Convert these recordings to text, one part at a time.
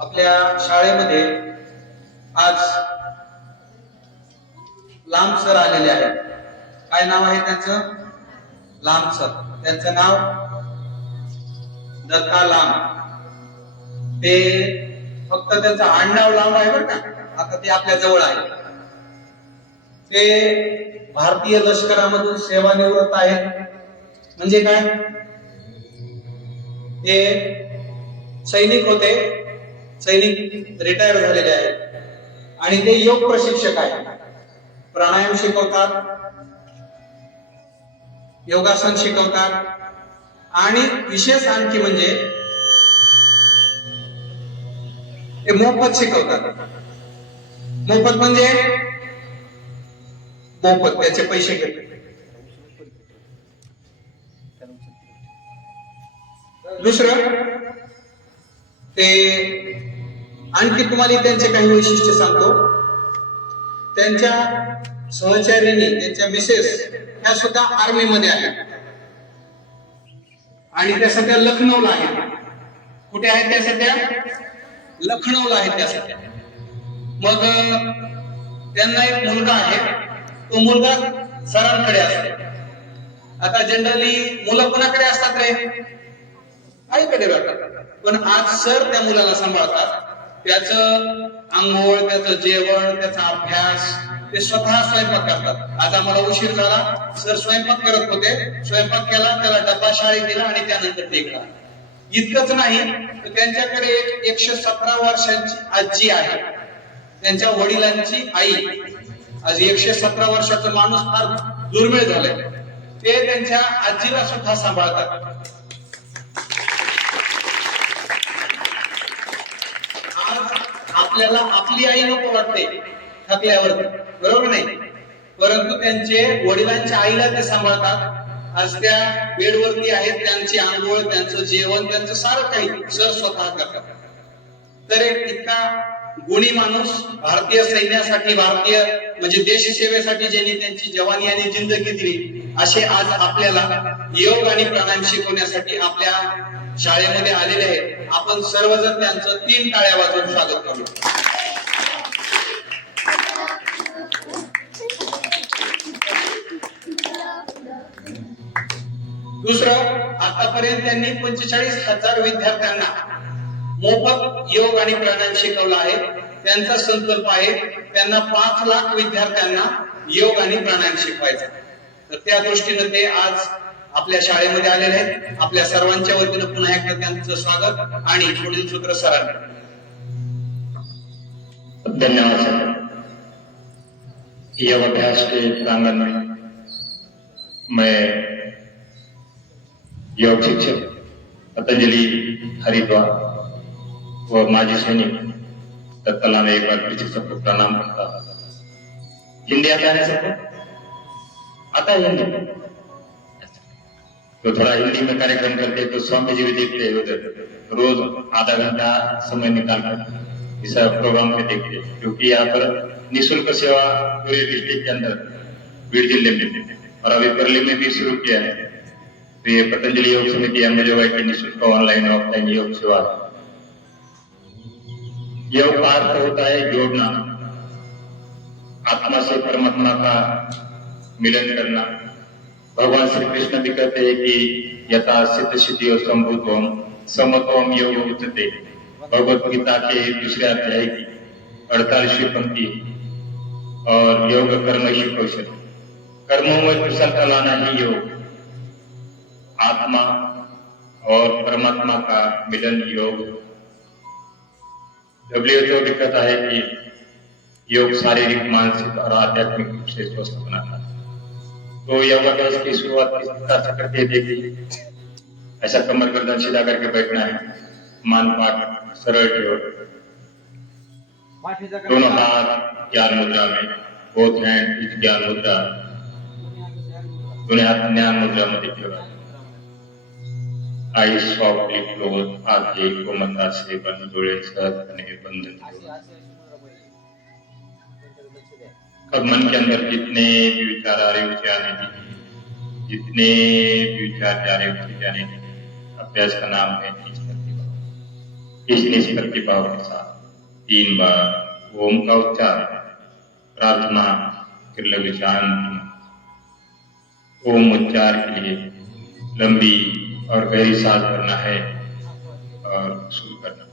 आपल्या शाळेमध्ये आज लांब सर आलेले आहेत. काय नाव आहे त्यांचं? लांब सर. त्यांचं नाव दत्ता लांब. ते फक्त त्यांचं आडनाव लांब आहे बरं का, आता ते आपल्या जवळ आहे. ते भारतीय लष्करामधून सेवानिवृत्त आहेत. म्हणजे काय, ते सैनिक होते, सैनिक रिटायर झालेले आहेत आणि ते योग प्रशिक्षक आहेत. प्राणायाम शिकवतात, योगासन शिकवतात आणि विशेष आणखी म्हणजे ते मोफत शिकवतात. मोफत म्हणजे मोफत, त्याचे पैसे घेतात. दुसरं, ते आणखी तुम्हाला त्यांचे काही वैशिष्ट्य सांगतो. त्यांच्या सहचार्याने त्यांच्या मिसेस ह्या सुद्धा आर्मी मध्ये आहेत आणि त्या सध्या लखनौला आहेत. कुठे आहेत त्या सध्या? लखनौला आहेत त्या सध्या. मग त्यांना एक मुलगा आहे, तो मुलगा सरांकडे असतो. आता जनरली मुलं कोणाकडे असतात रे? आईकडे राहतात. पण आज सर त्या मुलाला सांभाळतात. त्याचं आंघोळ, त्याचं जेवण, त्याचा अभ्यास ते स्वतः स्वयंपाक करतात. आज आम्हाला उशीर झाला, सर स्वयंपाक करत होते. स्वयंपाक केला, त्याला डब्बा शाळेत दिला आणि त्यानंतर निघाला. इतकंच नाही तर त्यांच्याकडे एक 117 वर्षांची आजी आहे. त्यांच्या वडिलांची आई. आज 117 वर्षाचा माणूस फार दुर्मिळ झालाय. ते त्यांच्या आजीला सुद्धा सांभाळतात. आपल्याला आपली आई नको वाटते थकल्यावर, बरोबर नाही? परंतु त्यांचे वडिलांच्या आईला ते सांभाळतात. आज त्या बेडवरती आहेत, त्यांची आंघोळ, त्यांचं जेवण, त्यांचं सारं काही सर स्वतः करतात. तर एक इतका गुणी माणूस भारतीय सैन्यासाठी, भारतीय म्हणजे देश सेवेसाठी ज्यांनी त्यांची जवानी आणि जिंदगी दिली, असे आज आपल्याला योग आणि प्राणायाम शिकवण्यासाठी आपल्या शाळेमध्ये आलेले आहेत. आपण सर्वजण त्यांचं 3 टाळ्या वाजवून स्वागत करू. दुसरं, आतापर्यंत त्यांनी 45,000 विद्यार्थ्यांना मोफत योग आणि प्राणायाम शिकवला आहे. त्यांचा संकल्प आहे त्यांना 5 लाख विद्यार्थ्यांना योग आणि प्राणायाम शिकवायचा. तर त्या दृष्टीने ते आज आपल्या शाळेमध्ये आलेले आहेत. आपल्या सर्वांच्या वतीनं पुन्हा एकदा त्यांचं स्वागत आणि पुढील सूत्र सरांकडे. धन्यवाद सर. योग अभ्यास के प्रांगण में मैं योग शिक्षक पतंजलि हरिद्वार व माजी सैनिक दत्ता में एक बार फिर सबको प्रणाम करता हूँ. हिंदी आता है सबको? आता है हिंदी? तो थोड़ा हिंदी में कार्यक्रम करते तो स्वामी जी भी देखते हैं उधर, रोज आधा घंटा समय निकाल कर इस प्रोग्राम में देखते हैं, क्योंकि यहाँ पर निःशुल्क सेवा पूरे डिस्ट्रिक्ट के अंदर बीड़ जिले में और अभी करली में भी शुरू किया है. तो ये पतंजलि योग समिति अंबेजोगाई की निःशुल्क ऑनलाइन ऑफलाइन योग सेवा. योग का अर्थ होता है जोड़ना, आत्मा से परमात्मा का मिलन करना. भगवान श्री कृष्ण भी कहते हैं कि यथा सिद्ध सिद्धि संभूतम समत्वम योग उच्यते. भगवत गीता के दूसरे अध्याय की 48वीं पंक्ति. और योग कर्म ही कौशल, कर्मों में कुशलता लाना ही योग. आत्मा और परमात्मा का मिलन योग. WHO भी कहता है कि योग शारीरिक, मानसिक और आध्यात्मिक रूप से स्वस्थ बनाता है. तो योगाभ्यास की शुरुआत किस प्रकार से करते देखिए. ऐसा कमर गर्दन सीधा करके बैठना है, मान पाठ सरल योग, दोनों हाथ ज्ञान मुद्रा में, बोथ हैंड ज्ञान मुद्रा, दोनों हाथ ज्ञान मुद्रा मध्ये ठेवा. आई सॉफ्टली क्लोज, आंखें कोमलता से बंद, डोळे सहजपणे बंद. अब मन के अंदर जितने भी विचार आ रहे उसे आने दीजिए, जितने भी विचार जा रहे उसे जाने दीजिए. अभ्यास का नाम है इस निष्पत्ति भाव के साथ 3 बार ओम का उच्चार, प्रार्थना कर लगे शांति। ओम उच्चार के लिए लंबी और गहरी सांस भरना है और शुरू करना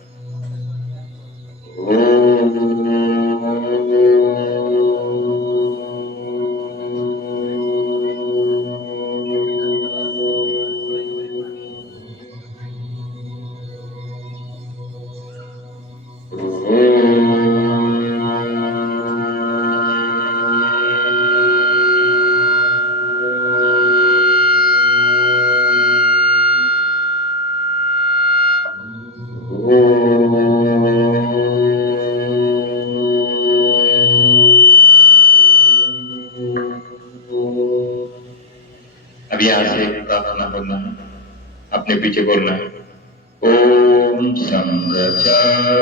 अब यहाँ से एक प्रार्थना करना है, अपने पीछे बोलना है। ओम संगचारम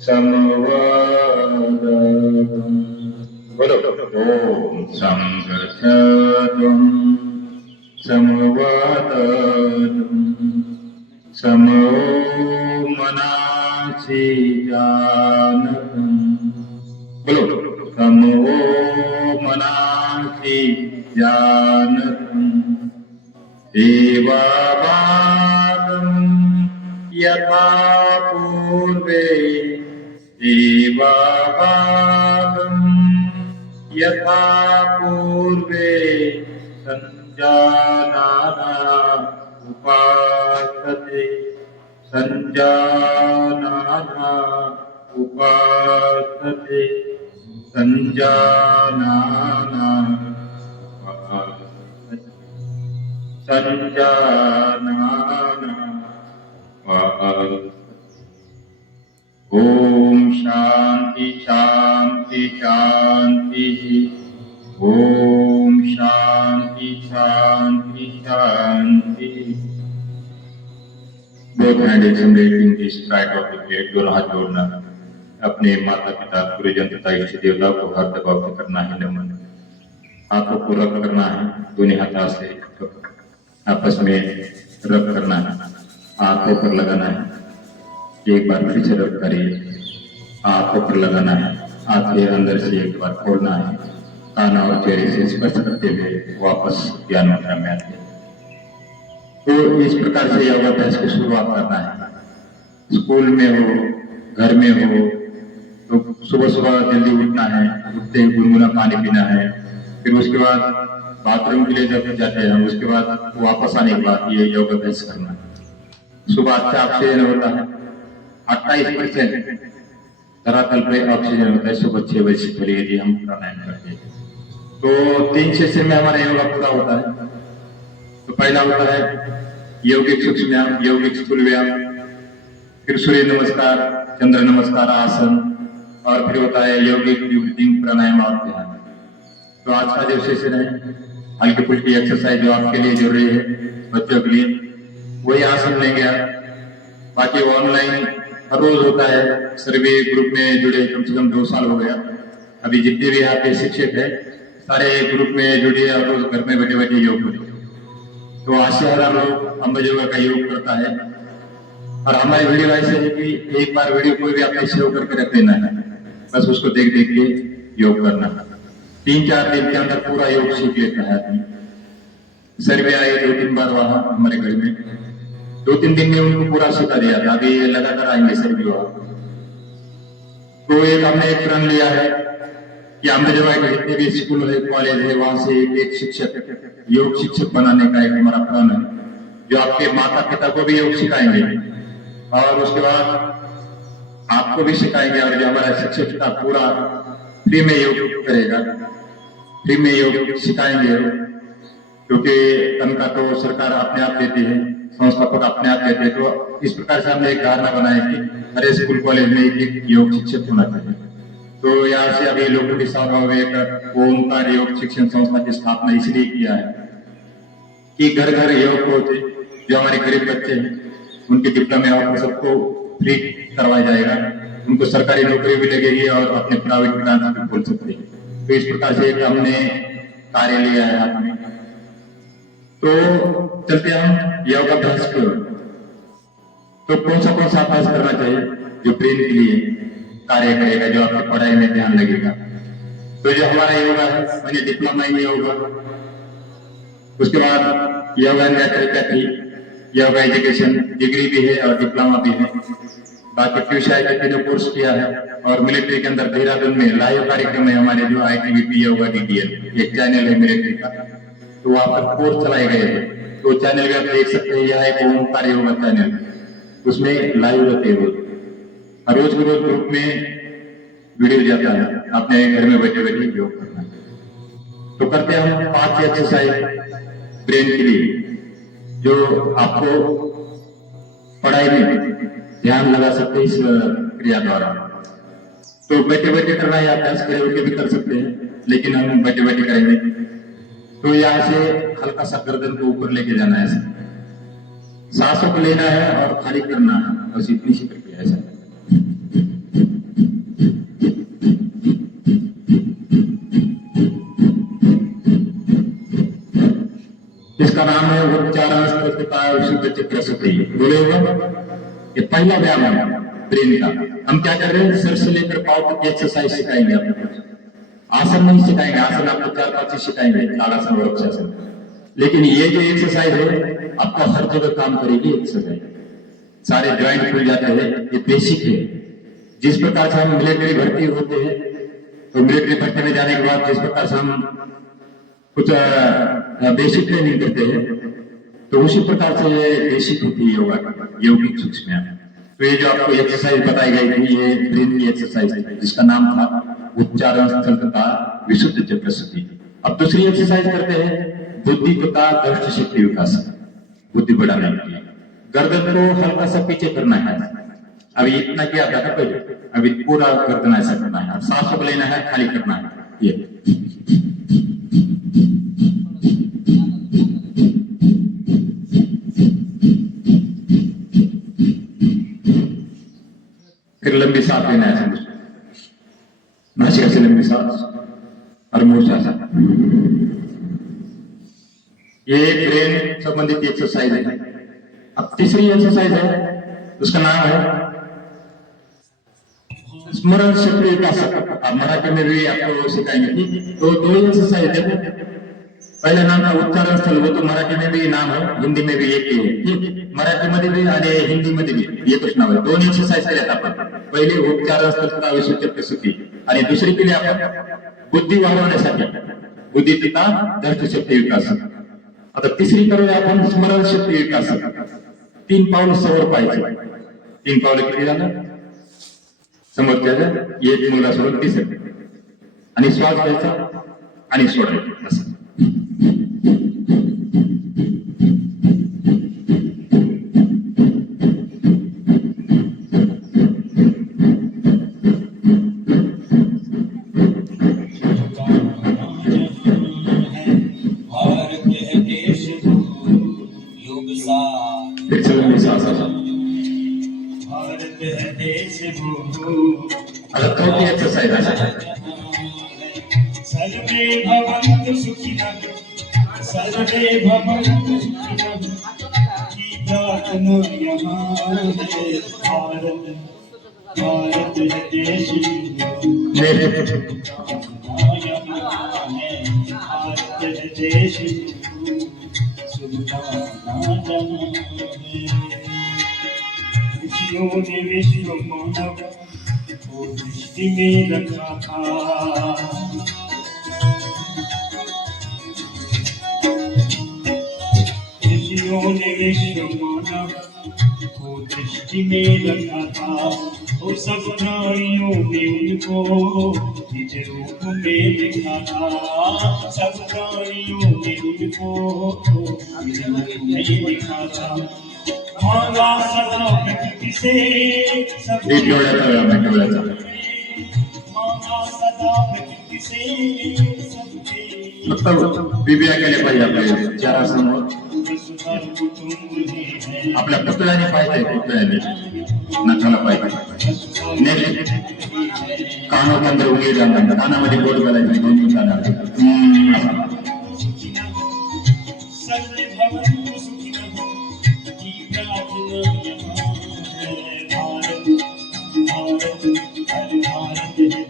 समवादम, बोलो ओम संगचारम समवादम, समो मनासि जानतम, बोलो समो मनासि जानतम, देवाभागं यथा पूर्वे, देवाभागं यथा पूर्वे, संजानाना उपासते, संजानाना उपासते, संजानाना उपासते, संजानाना उपासते। ओम शांति शांति शांति, ओम शांति शांति शांति। Both hands extending the stride of the plate, दोनों हाथ जोड़ना, अपने माता पिता गुरुजन तथा इष्ट देवता को हर दबाव से करना है नमन। हाथों को रब करना है, दोनों हाथों से आपस में रब करना है, आंखों पर लगाना है, एक बार फिर से रब करिए, आंखों पर लगाना है, आंखें अंदर से एक बार खोलना है, काना और चेहरे से स्पर्श करते हुए वापस ज्ञान मुद्रा में आते हैं। तो इस प्रकार से योगाभ्यास की शुरुआत करना है। स्कूल में हो, घर में हो, तो सुबह सुबह जल्दी उठना है, उठते ही गुनगुना पानी पीना है, फिर उसके बाद बाथरूम के लिए जब जाते हैं उसके बाद वापस आने के बाद ये योगाभ्यास करना है। सुबह अच्छा ऑक्सीजन होता है, 28% धरातल पे ऑक्सीजन होता है सुबह 6 बजे से पहले यदि हम प्राणायाम करते हैं। तो 3 सेशन में हमारा योगा पूरा होता है। तो पहला होता है यौगिक सूक्ष्म व्यायाम, यौगिक स्थूल व्यायाम, फिर सूर्य नमस्कार, चंद्र नमस्कार आसन, और फिर होता है यौगिक ब्रीथिंग प्राणायाम और ध्यान। तो आज का जो सेशन है हल्की फुल्की एक्सरसाइज जो आपके लिए जरूरी है, बच्चों के लिए वही आसन लेंगे आप। बाकी ऑनलाइन हर रोज होता है, सर्वे ग्रुप में जुड़े कम से कम 2 साल हो गया। अभी जितने भी यहाँ पे शिक्षक है सारे ग्रुप में जुड़े और रोज घर में बैठे बैठे योग करें। तो 80,000 लोग अंबा योगा का योग करता है। और हमारी वीडियो ऐसे है कि एक बार वीडियो कोई भी आपने सेव करके रख देना है, बस उसको देख देख के योग करना है। 3-4 दिन के अंदर पूरा योग सीख लेता है आदमी। सर्वे आए 2-3 बार वहां हमारे घर में, 2-3 दिन में उनको पूरा सिखा दिया था। अभी लगातार आएंगे सर्वे वहां। तो एक हमने एक प्रण लिया है कि अम्बेजोगाई के जितने भी स्कूल है, कॉलेज है, वहां से एक शिक्षक, योग शिक्षक बनाने का एक हमारा प्रण है, जो आपके माता पिता को भी योग सिखाएंगे और उसके बाद आपको भी सिखाएंगे। और जो हमारा शिक्षक का पूरा फ्री में योग करेगा, फ्री में योग सिखाएंगे, क्योंकि तनख्वाह तो सरकार अपने आप देती है, संस्थापक अपने आप देते हैं। तो इस प्रकार से हमने एक धारणा बनाई कि हर स्कूल कॉलेज में एक योग शिक्षक होना चाहिए। तो यहाँ से अभी लोगों के साथ एक ओंकार योग शिक्षण संस्था की स्थापना इसलिए किया है कि घर घर योग होते, जो हमारे गरीब बच्चे हैं उनके डिप्लोमा और सबको फ्री करवाया जाएगा, उनको सरकारी नौकरी भी लगेगी और अपने प्राइवेट ब्रांच भी खोल सकते हैं। तो इस प्रकार से एक हमने कार्य लिया है हाथ में। तो चलते हम योगाभ्यास को। तो कौन सा अभ्यास करना चाहिए जो ब्रेन के लिए कार्य करेगा, जो आपकी पढ़ाई में ध्यान लगेगा। तो जो हमारा योगा है, मैंने डिप्लोमा इन योगा, उसके बाद yoga in naturopathy, yoga education degree भी है और डिप्लोमा भी है। बाकी ट्यूशन के तीनों कोर्स किया है। और मिलिट्री के अंदर देहरादून में लाइव कार्यक्रम है हमारे, जो ITBP योगा DDL एक चैनल है मिलिट्री का, तो वहां पर कोर्स चलाए गए हैं। तो चैनल भी आप देख सकते हैं, यह एक ओमकार योगा चैनल, उसमें लाइव रहते हैं रोज के रोज ग्रुप में वीडियो जाता है, आपने घर में बैठे बैठे योग करना है। तो करते हैं हम 5 एक्सरसाइज ब्रेन के लिए, जो आपको पढ़ाई में ध्यान लगा सकते हैं इस क्रिया द्वारा। तो बैठे बैठे करना है, अभ्यास खड़े होकर भी कर सकते हैं, लेकिन हम बैठे बैठे करेंगे। तो यहाँ से हल्का सा गर्दन को ऊपर लेके जाना है, सांसों को लेना है और खाली करना है, बस इतनी सी प्रक्रिया है। इसका नाम है उच्चारण। बोले ये पहला व्यायाम है ब्रेन का। हम क्या कर रहे हैं, सिर से लेकर पांव तक एक्सरसाइज सिखाएंगे आपको। आसन नहीं सिखाएंगे, आसन आपको 4-5 सिखाएंगे, ताड़ासन और वृक्षासन। लेकिन ये जो एक्सरसाइज है आपको हर जगह काम करेगी। एक्सरसाइज सारे ज्वाइंट खुल जाते हैं, ये बेसिक है। जिस प्रकार से हम मिलिट्री भर्ती होते हैं, तो मिलिट्री भर्ती में जाने के बाद जिस प्रकार से हम कुछ बेसिक ट्रेनिंग करते हैं, तो उसी प्रकार से ये बेसिक होती है योगा, यौगिक सूक्ष्म। तो ये जो आपको एक्सरसाइज बताई गई थी, ये ब्रेन की एक्सरसाइज थी, जिसका नाम था उच्चारण स्थल तथा विशुद्ध चक्रशुद्धि। अब दूसरी एक्सरसाइज करते हैं बुद्धि तथा दृष्टि शक्ति विकास, बुद्धि बढ़ाने के लिए। गर्दन को हल्का सा पीछे करना है, अभी इतना किया था ना पहले, अभी पूरा गर्दन ऐसा करना है, सांसों को लेना है, खाली करना है। ये फिर लंबी सांस लेना है, नासिका से लंबी सांस और मूर्छा सा। ये ब्रेन संबंधित एक्सरसाइज है। अब तीसरी एक्सरसाइज है, उसका नाम है स्मरण शक्ति विकास। अब मराठी में भी आपको सिखाएंगे। तो 2 एक्सरसाइज है। पहले नाम था उच्चारण स्थल, वो तो मराठी में भी नाम है, हिंदी में भी एक ही है। मराठी मध्ये भी आणि हिंदी मध्ये भी एकच नाव आहे। 2 एक्सरसाइज केल्यात आपण। पहिले उच्चारण स्थल तथा विशुद्ध चक्रशुद्धि, आणि दुसरी केली आपण बुद्धी वाढवण्यासाठी, बुद्धी तथा दृष्टी शक्ती विकास। आता तिसरी करूया आपण स्मरण शक्ती विकास। 3 पावलं समोर पाहायचे, 3 पावलं किती झालं समोरच्या, एक मुलगा सोडून तिसरं, आणि श्वास घ्यायचा आणि सोडायचा असं। चौथी एक्सरसाइज सर्वे भवन्तु सुखिनः, सर्वे भवन्तु सुखिनः। प्रार्थना यहाँ है, भारत है देश, भारत है देश, सुल्ताना जहाँ है। ऋषियों ने विश्व मानव को दृष्टि में रखा था, ऋषियों ने विश्व मानव को दृष्टि में रखा था। और सब प्राणियों ने उनको निज रूप में देखा था, सब प्राणियों ने उनको निज रूप में देखा था। मांगा सदा प्रकृति से सब, मांगा सदा प्रकृति से सबके, मतलब बिबिया केले पाहिजे आपले चारासमोर आपल्या पुतळ्याने पाहिजे, पुतळ्याने नखाला पाहिजे। नेक्स्ट कानों के अंदर उंगली डालना, कानामध्ये बोट घालायची, दोन्ही कानामध्ये। सर्वे भवन्तु सुखिनः की प्रार्थना यहाँ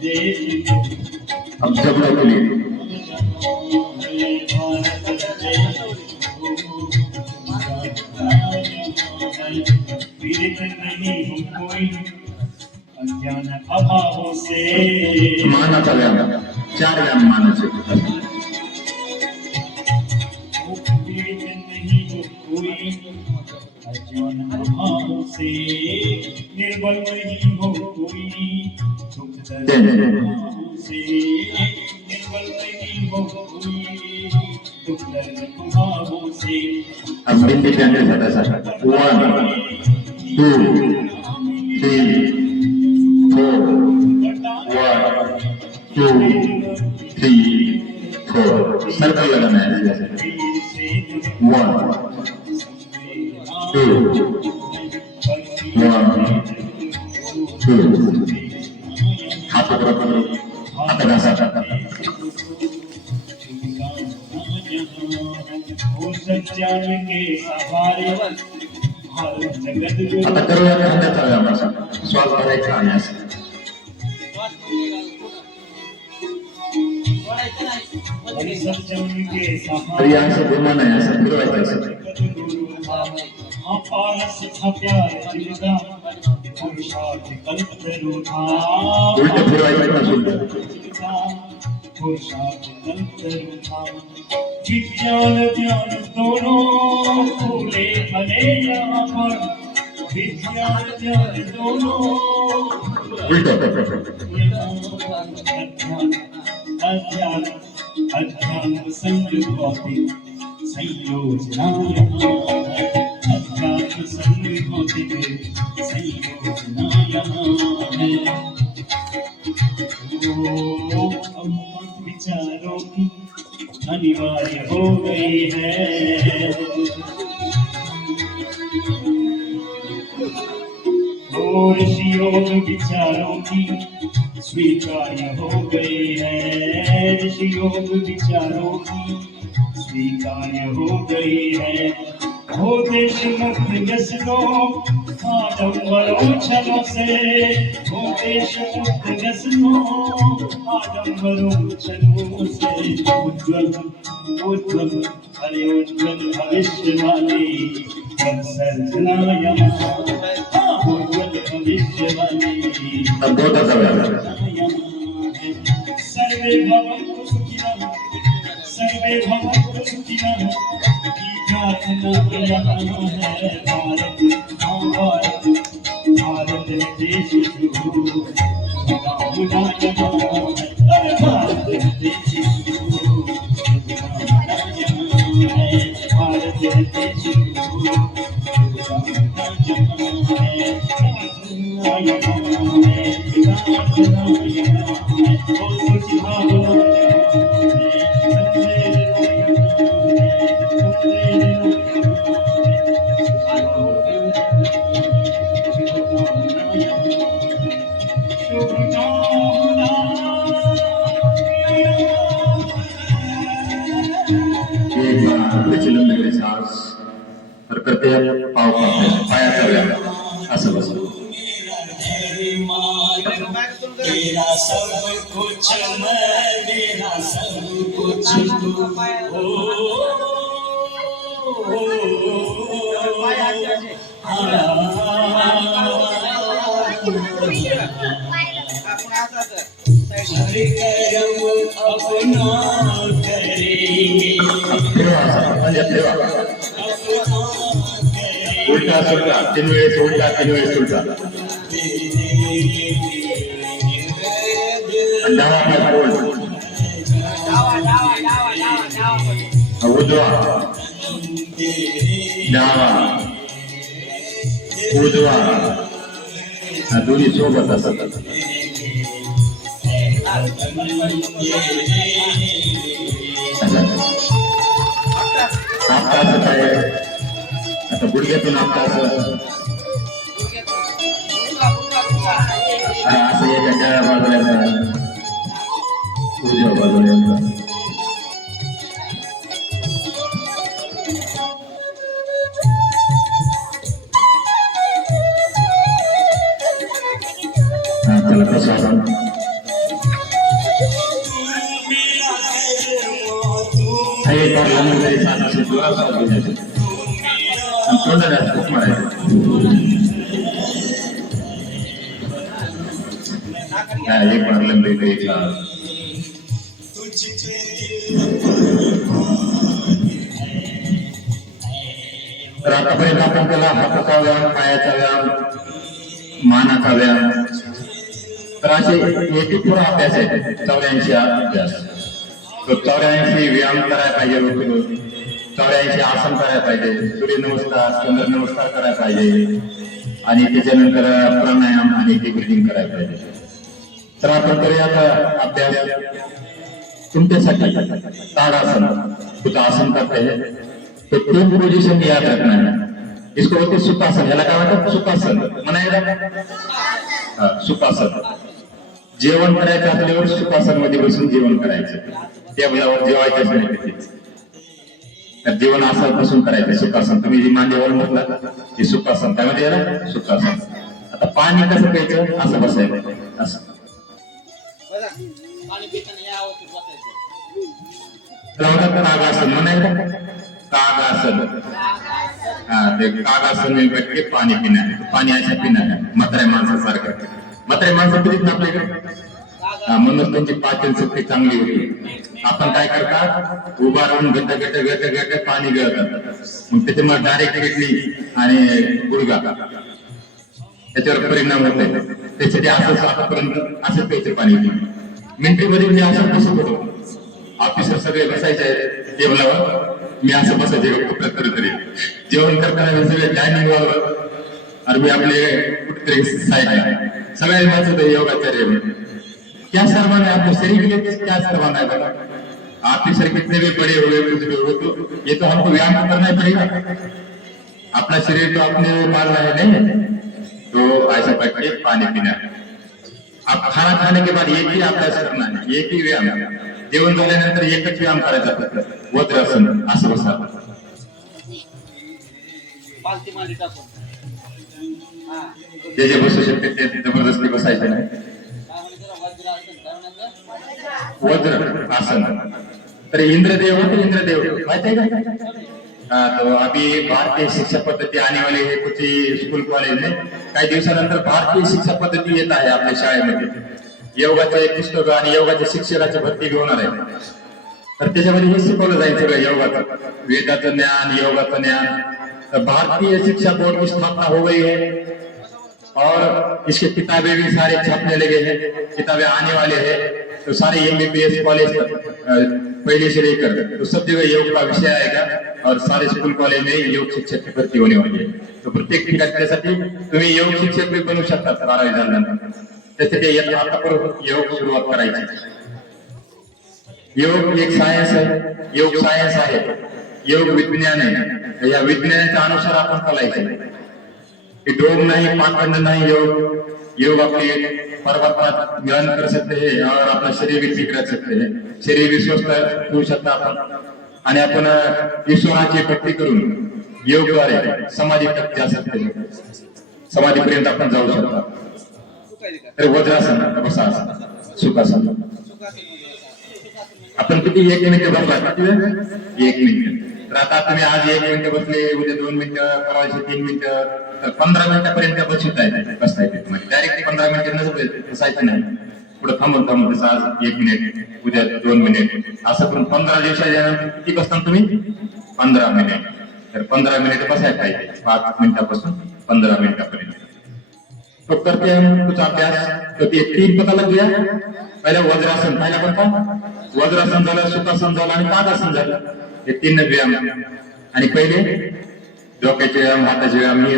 देश को अब जबड़ा बोलिए भारत देश पीड़ित नहीं हूँ कोई अज्ञान अभावों से मानाचा व्यायाम 4 व्यायाम मानाचे पीड़ित नहीं हूँ कोई अज्ञान अभावों से निर्बल नहीं हो कोई दुख दर्द अभावों से निर्बल नहीं हो कोई दुख दर्द अभावों से अब बिंदी के अंदर सदा 1 2 3 4 1 2 3 4 सर्कल लगाना है 1 2 1 2 हाथ ऊपर करो हाथ घासा सज्जन के सहारे हर जगत आता करूया खांद्याचा व्यायाम असा श्वास भरायचा आणि असं सज्जन के तरी सहारे असं बोलणं नाही असं फिरवायचं असं पारस था प्यार जिंदा पुरुषार्थ कल्प रूठा उलट फिरवायचं पण असं उलट पुरुषार्थ कल्प रूठा विज्ञान ज्ञान दोनों फूले फले यहाँ पर विज्ञान ज्ञान दोनों उलट अध्यात्म अध्यात्म संग भौतिक संयोजना अध्यात्म संग भौतिक संयोजना यहाँ है अमृत विचारों की अनिवार्य हो गई है और ऋषियोग विचारों की स्वीकार्य हो गई है ऋषियोग विचारों की स्वीकार्य हो गई है हो देश मुक्त व्यसनों आडम्बरों छलों से हो देश मुक्त व्यसनों आडम्बरों छलों से उज्ज्वल उज्ज्वल अरे उज्ज्वल भविष्यवाणी सर्जना यहाँ उज्ज्वल भविष्यवाणी अब बोलता व्यायाम सर्वे भवन्तु सुखिनः सर्वे भवन्तु सुखिनः की प्रार्थना यहाँ है भारत भारत भारत देश जो बुला यहाँ है भारत देश जो भारत देश लंबे लंबे सांस और करते हैं पाव करते हैं पायाचा व्यायाम असं बस तेरा सब कुछ मैं मेरा सब कुछ तू हरे करम अपना करेंगे उलटा सुलटा 3 वेळेस उलटा 3 वेळेस सुलटा डावा पाय बोल उजवा डावा उजवा दोन्ही सोबत असतात आपटाचं काय आता गुडघ्यातून आपटाचं असं एका डाव्या बाजूला उजव्या बाजूला त्याला प्रसारण जरी पडला नाही तरी सात असेल जोरात श्वास घ्यायचे आणि तोंडाला खूप मारायचं. एक बार लंबे पे एक लाल. तर आतापर्यंत आपण त्याला हाताचा व्यायाम, पायाचा व्यायाम, मानाचा व्यायाम, तर असे 84 अभ्यास आहेत. 84 अभ्यास. तो 84 व्यायाम करायला पाहिजे रोज. 84 आसन करायला पाहिजे, सूर्यनमस्कार, चंद्रनमस्कार करायला पाहिजे आणि त्याच्यानंतर प्राणायाम आणि डीप ब्रीथिंग करायला पाहिजे. तर आपण करूया आता अभ्यास तुमच्यासाठी ताडासन. कुठं आसन करता है तो 3 पोजीशन याद रखना है. इसको बोलते सुखासन. याला काय म्हणतात? सुखासन म्हणायला. सुखासन. जेवण करायचं असल्यावर सुखासन मध्ये बसून जेवण करायचं. टेबलावर जेवायचं नाही तिथे. तर जेवण असं बसून करायचं सुखासन. तुम्ही जे मांडीवर म्हटलं ते सुखासन. त्यामध्ये याला सुखासन. आता पाणी कसं प्यायचं? असं बसायचं. असं कागासन म्हणायचं. कागासन. ते कागासन में बैठ के पानी पीना है. पाणी ऐसा पीना है म्हाताऱ्या माणसासारखं. म्हाताऱ्या माणसं पिलीत ना आपल्याकडे, म्हणून त्यांची पाचन शक्ती चांगली होती. आपण काय करतात? उभा राहून गट गट गट गट पाणी गिळतात. मग त्याच्यामुळे डायरेक्ट किडनी आणि गुडघा त्याच्यावर परिणाम होते. त्याच्यासाठी असं आतापर्यंत असं प्यायचं पाणी. मिलिटरीमध्ये मी असं बसत होतो. ऑफिसर सगळे बसायचे टेबलावर, मी असं बसायचे कुठं तरी जेवण करताना सगळे डायनिंग वर और मी आपले कुठेतरी साईडला. सगळे माझं ते योगाचार्य क्या शर्माना है आपको? शरीर के लिए क्या शर्माना है? बता. ऑफिसर कितने भी बड़े हुए कुछ भी हो तो ये तो हमको व्यायाम तो करना ही पड़ेगा. अपना शरीर तो अपने पालना है नहीं. तो ऐसा बैठ के पानी पीना है. आप खाना खाने के बाद एक ही अभ्यास करना है, एक ही व्यायाम. जेवण झाल्यानंतर एकच व्यायाम करायचा. वज्रासन. असं बसा. जे जे बसू शकते ते जबरदस्ती बसायचे नाही. वज्र आसन. तर इंद्रदेव होते. इंद्रदेव माहिती आहे का? तो अभी भारतीय शिक्षा पद्धती आने वाली है कुछ स्कूल कॉलेज में. काही दिवसानंतर भारतीय शिक्षा पद्धती येत आहे आपल्या शाळेमध्ये. योगाचं एक पुस्तक आणि योगाच्या शिक्षकाची भरती होणार आहे. तर त्याच्यामध्ये हे शिकवलं जाईल सगळं योगाचं, वेदाचं ज्ञान, योगाचं ज्ञान. तो भारतीय शिक्षा बोर्ड की स्थापना हो गई है और इसके किताबें भी सारे छपने लगे हैं. किताबें आने वाले हैं. तो सारे MBBS कॉलेज पहले से लेकर तो सब जगह योग का विषय आएगा और सारे स्कूल कॉलेज में योग शिक्षक की भरती होने वाली है. तो प्रत्येक ठिकाणी तुम्ही योग शिक्षक भी बनू शकता 12वी झाल्यानंतर. त्यासाठी आतापर्यंत योग सुरुवात करायची. योग एक सायन्स आहे. योग सायन्स आहे. योग विज्ञान आहे. या विज्ञानाच्या अनुसार आपण चालायचं. योग नहीं, पाखंड नहीं. योग अपने परमात्मा ज्ञान कर सकते हैं और अपना शरीर भी ठीक रख सकते हैं. शरीर भी स्वस्थ ठेवू शकता आपण. आणि आपण ईश्वराची भक्ती करून योगद्वारे समाधी तक जा सकते हैं. समाधीपर्यंत आपण जाऊ शकता. तर वज्रासन. बसा. सुखासन. आपण किती 1 मिनिट बसला? किती वेळ? 1 मिनिट. तर आता तुम्ही आज 1 मिनिट बसले, उद्या 2 मिनिटं, परवा 3 मिनिटं, तर 15 मिनिटापर्यंत बसता येते. म्हणजे डायरेक्ट 15 मिनिटं बसायचं नाही. पुढे थांबून तसं आज 1 मिनिट, उद्या 2 मिनिट, असं करून 15 दिवसाच्या किती बसता तुम्ही? 15 मिनिट. तर 15 मिनिट बसायला पाहिजे. 5 मिनिटापासून 15 मिनिटापर्यंत. तो करते हैं कुछ अभ्यास. तो 3 पता लग गया. पहिला वज्रासन. पहिला कोणता? वज्रासन झालं, सुखासन झालं आणि ताडासन झालं. हे 3 व्यायाम. आणि पहिले डोक्याचे व्यायाम, हाताचे व्यायाम हे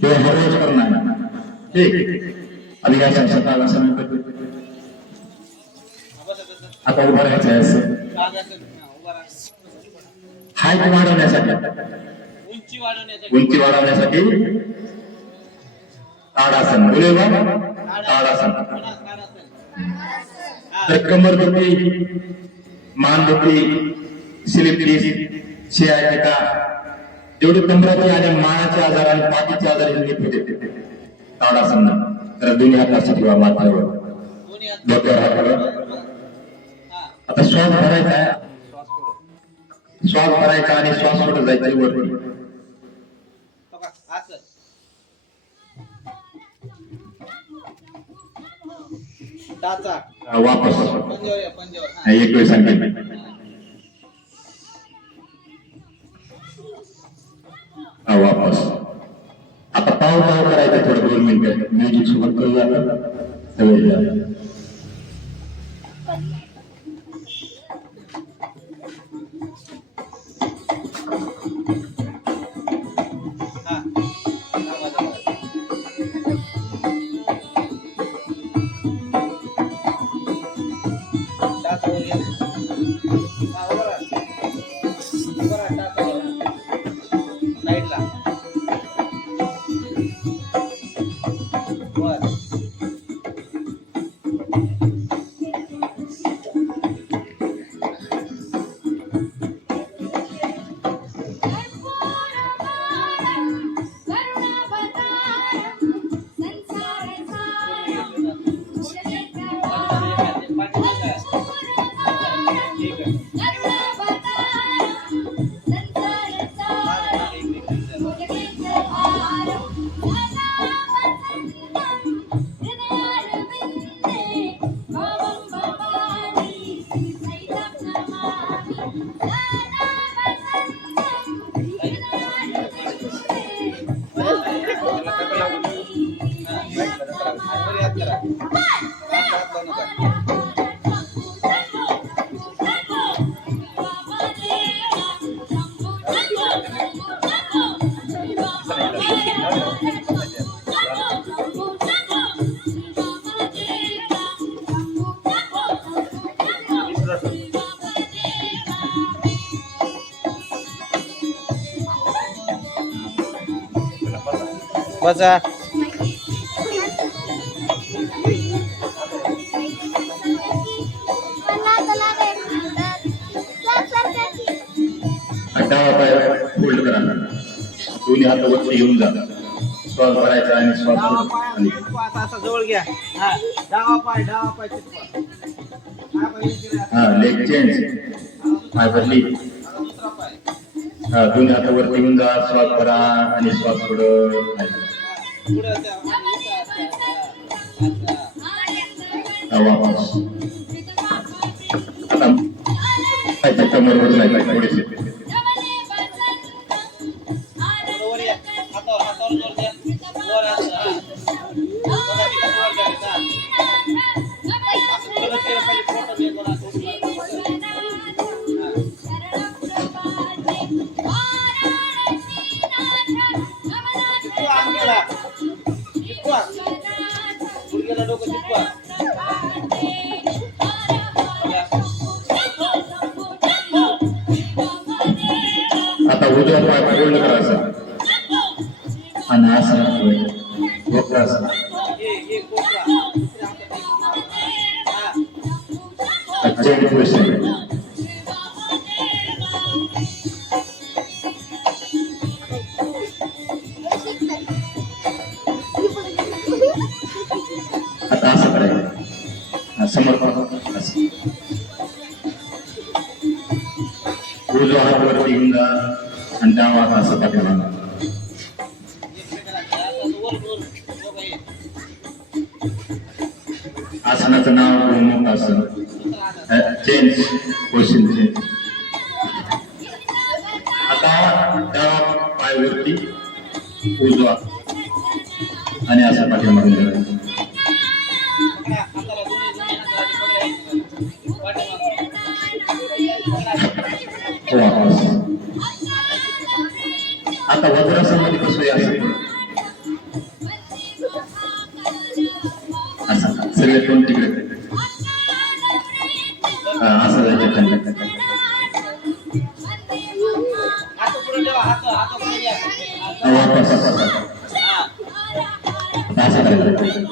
हर रोज करना है. ठीक. अधिकासन, शतासन. आता उभा राहायचं आहे असं. हाईट वाढवण्यासाठी, उंची वाढवण्यासाठी ताडासन. बोले बा. ताडासन. तर कमर दुखी, मान दुखी, स्लिप डिस्क, शियाटिका, जेवढे कमराचे आणि मानाचे आजार आणि पाठीचे आजार हे नीट होते ताडासन. तर दोन्ही हात असे ठेवा माथ्यावर, डोक्यावर हात ठेवा. आता श्वास भरायचा आहे, श्वास भरायचा आणि श्वास सोडत जायचा वरती. टाचा वापस पंजावर एक वेळ सांगेल. वापस. आता पाव पाव करायचं थोडं 2 मिनिटं म्युझिक सोबत करूया. सगळे बसा. डावा पाय फोल्ड करा, दोन्ही हात वरती घेऊन जा. श्वास भरायचा आणि श्वास सोडायचा. असा जवळ घ्या. हा डावा पाय चिटकवा. हा लेग चेंज, पाय बदली. दुसरा पाय हा दोन्ही हात वरती घेऊन जा. श्वास भरा आणि श्वास सोडत. वापस. आता कमर उचलायचं थोडेसे. आता उजवा पाय फोल्ड करायचा आणि असं वक्रासन. Change position. आता असं करायचं समर्पण असं. उजवा हात वरती घेऊन जा आणि डावा हात असं पाठीमागे. आसनाचं नाव गोमुखासन. Change position change. आता डावा पाय वरती उजवा आणि असं पाठीमागून जायचं. वापस. आता वज्रासनामध्ये कसं यायचं असं सगळे दोन तिकडे असं जायचं. वापस असं करायचं.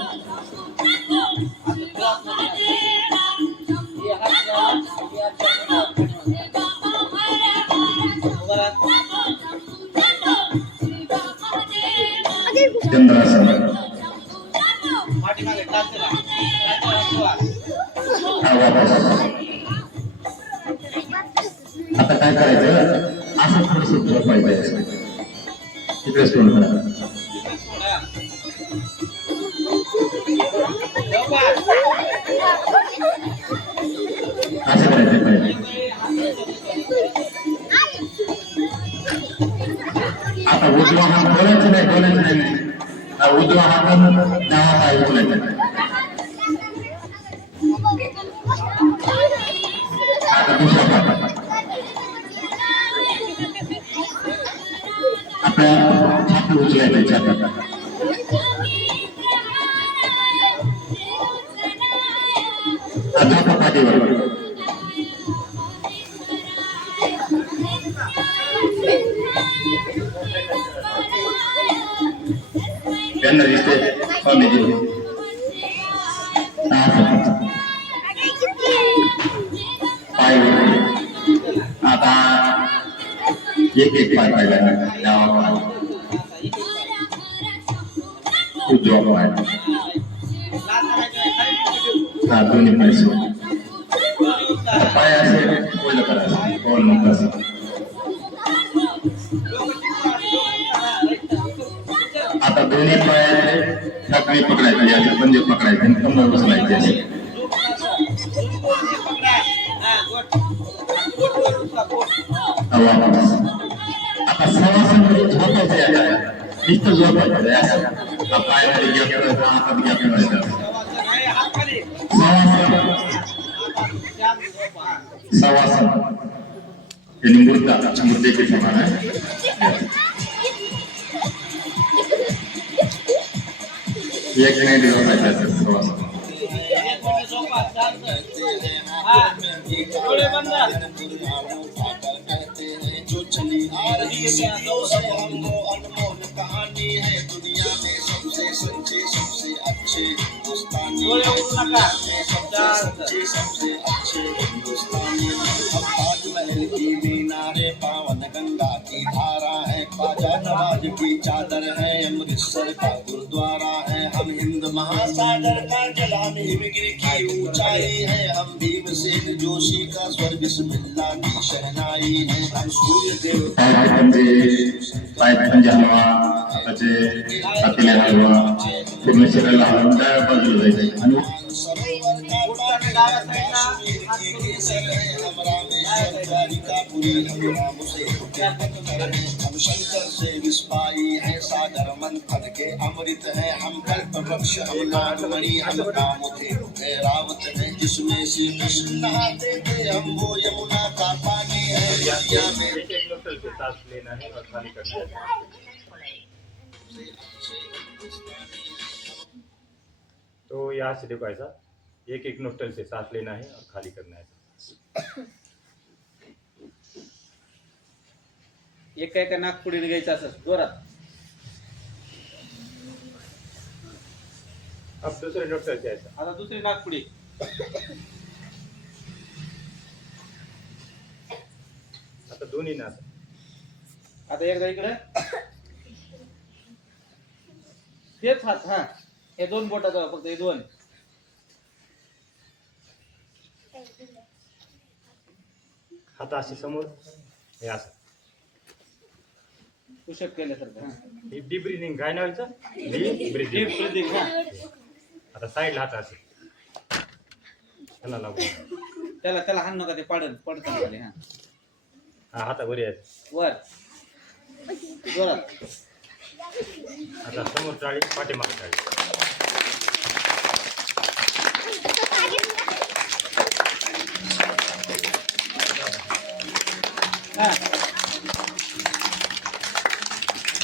चंद्रासन. वापस काय करायचं असं थोडस झोपायचं असं तिकडेच तोंड करा असं करायचं पाहिजे आता उजवा हात बोलायचं नाही हा उजवा हात डावा पाय बोलायचा आता दुसरा पाय आपल्या छाती उचलायचं छाती आता पाठीवर त्यांना दिसते स्वामीजी पाय आता एक पाय पाहिला डावा पाय उजवा पाय दोन्ही पाय पाय असे बोललं करायचं बोल मग कसं आता दोन्ही पायाचे ठाकरी पकडायची असे पंजे पकडायचे आणि कमर बसवायची असे आता सवासन झोपायचे नुसतं झोपायचं असं पायामध्ये घेतलं हातात घेतलं सवासन यांनी मूर्तीचे समान आहे एक नाही झोपायचं सवासन जो चली आ रही सदियों से हमको अनमोल कहानी है दुनिया में सबसे सच्चे सबसे अच्छे हिंदुस्तानी सबसे अच्छे हिंदुस्तानी अब ताजमहल की मीनारे पावन गंगा की धारा है ख्वाजा नवाज की चादर है अमृतसर का गुरुद्वारा है हम हिंद महासागर का जलान हिमगिरी की ऊंचाई है हम भीमसेन जोशी का स्वर बिस्मिल्लाह की शहनाई है हम सूर्य देव पायथ्यांच्या हलवा हाताचे हातीले हलवा पूर्ण शरीराला हलवून त्या बाजूला जायचे आणि हम शंकर से विस्पाई है सागर मंथन के अमृत है हम कल्प वृक्ष हम नागमणि हम काम थे रावत है जिसमें श्री कृष्ण नहाते थे हम वो यमुना का पानी है दुनिया में सांस लेना है और खाली करना है तो यहाँ से देखो ऐसा एक एक नोस्टल से सांस लेना है और खाली करना है एक काय नागपुडीने घ्यायचं असं जोरात अब दूसरे नोस्टल से ऐसा आता दुसरी नागपुडी आता दोन्ही ना आता एकदा इकडे तेच हात हा हे दोन बोटाचा फक्त हे दोन हात असे समोर हे असं पुशअप केल्यासारखं हे डीप ब्रिदिंग काय नावायचं डीप ब्रिदिंग डीप ब्रीथिंग हा आता साईडला हात असे त्याला लागू त्याला त्याला हाण नका ते पडतं खाली हा हा हाता वर यायचं वर जोरात आता समोर टाळी पाठीमागे टाळी हा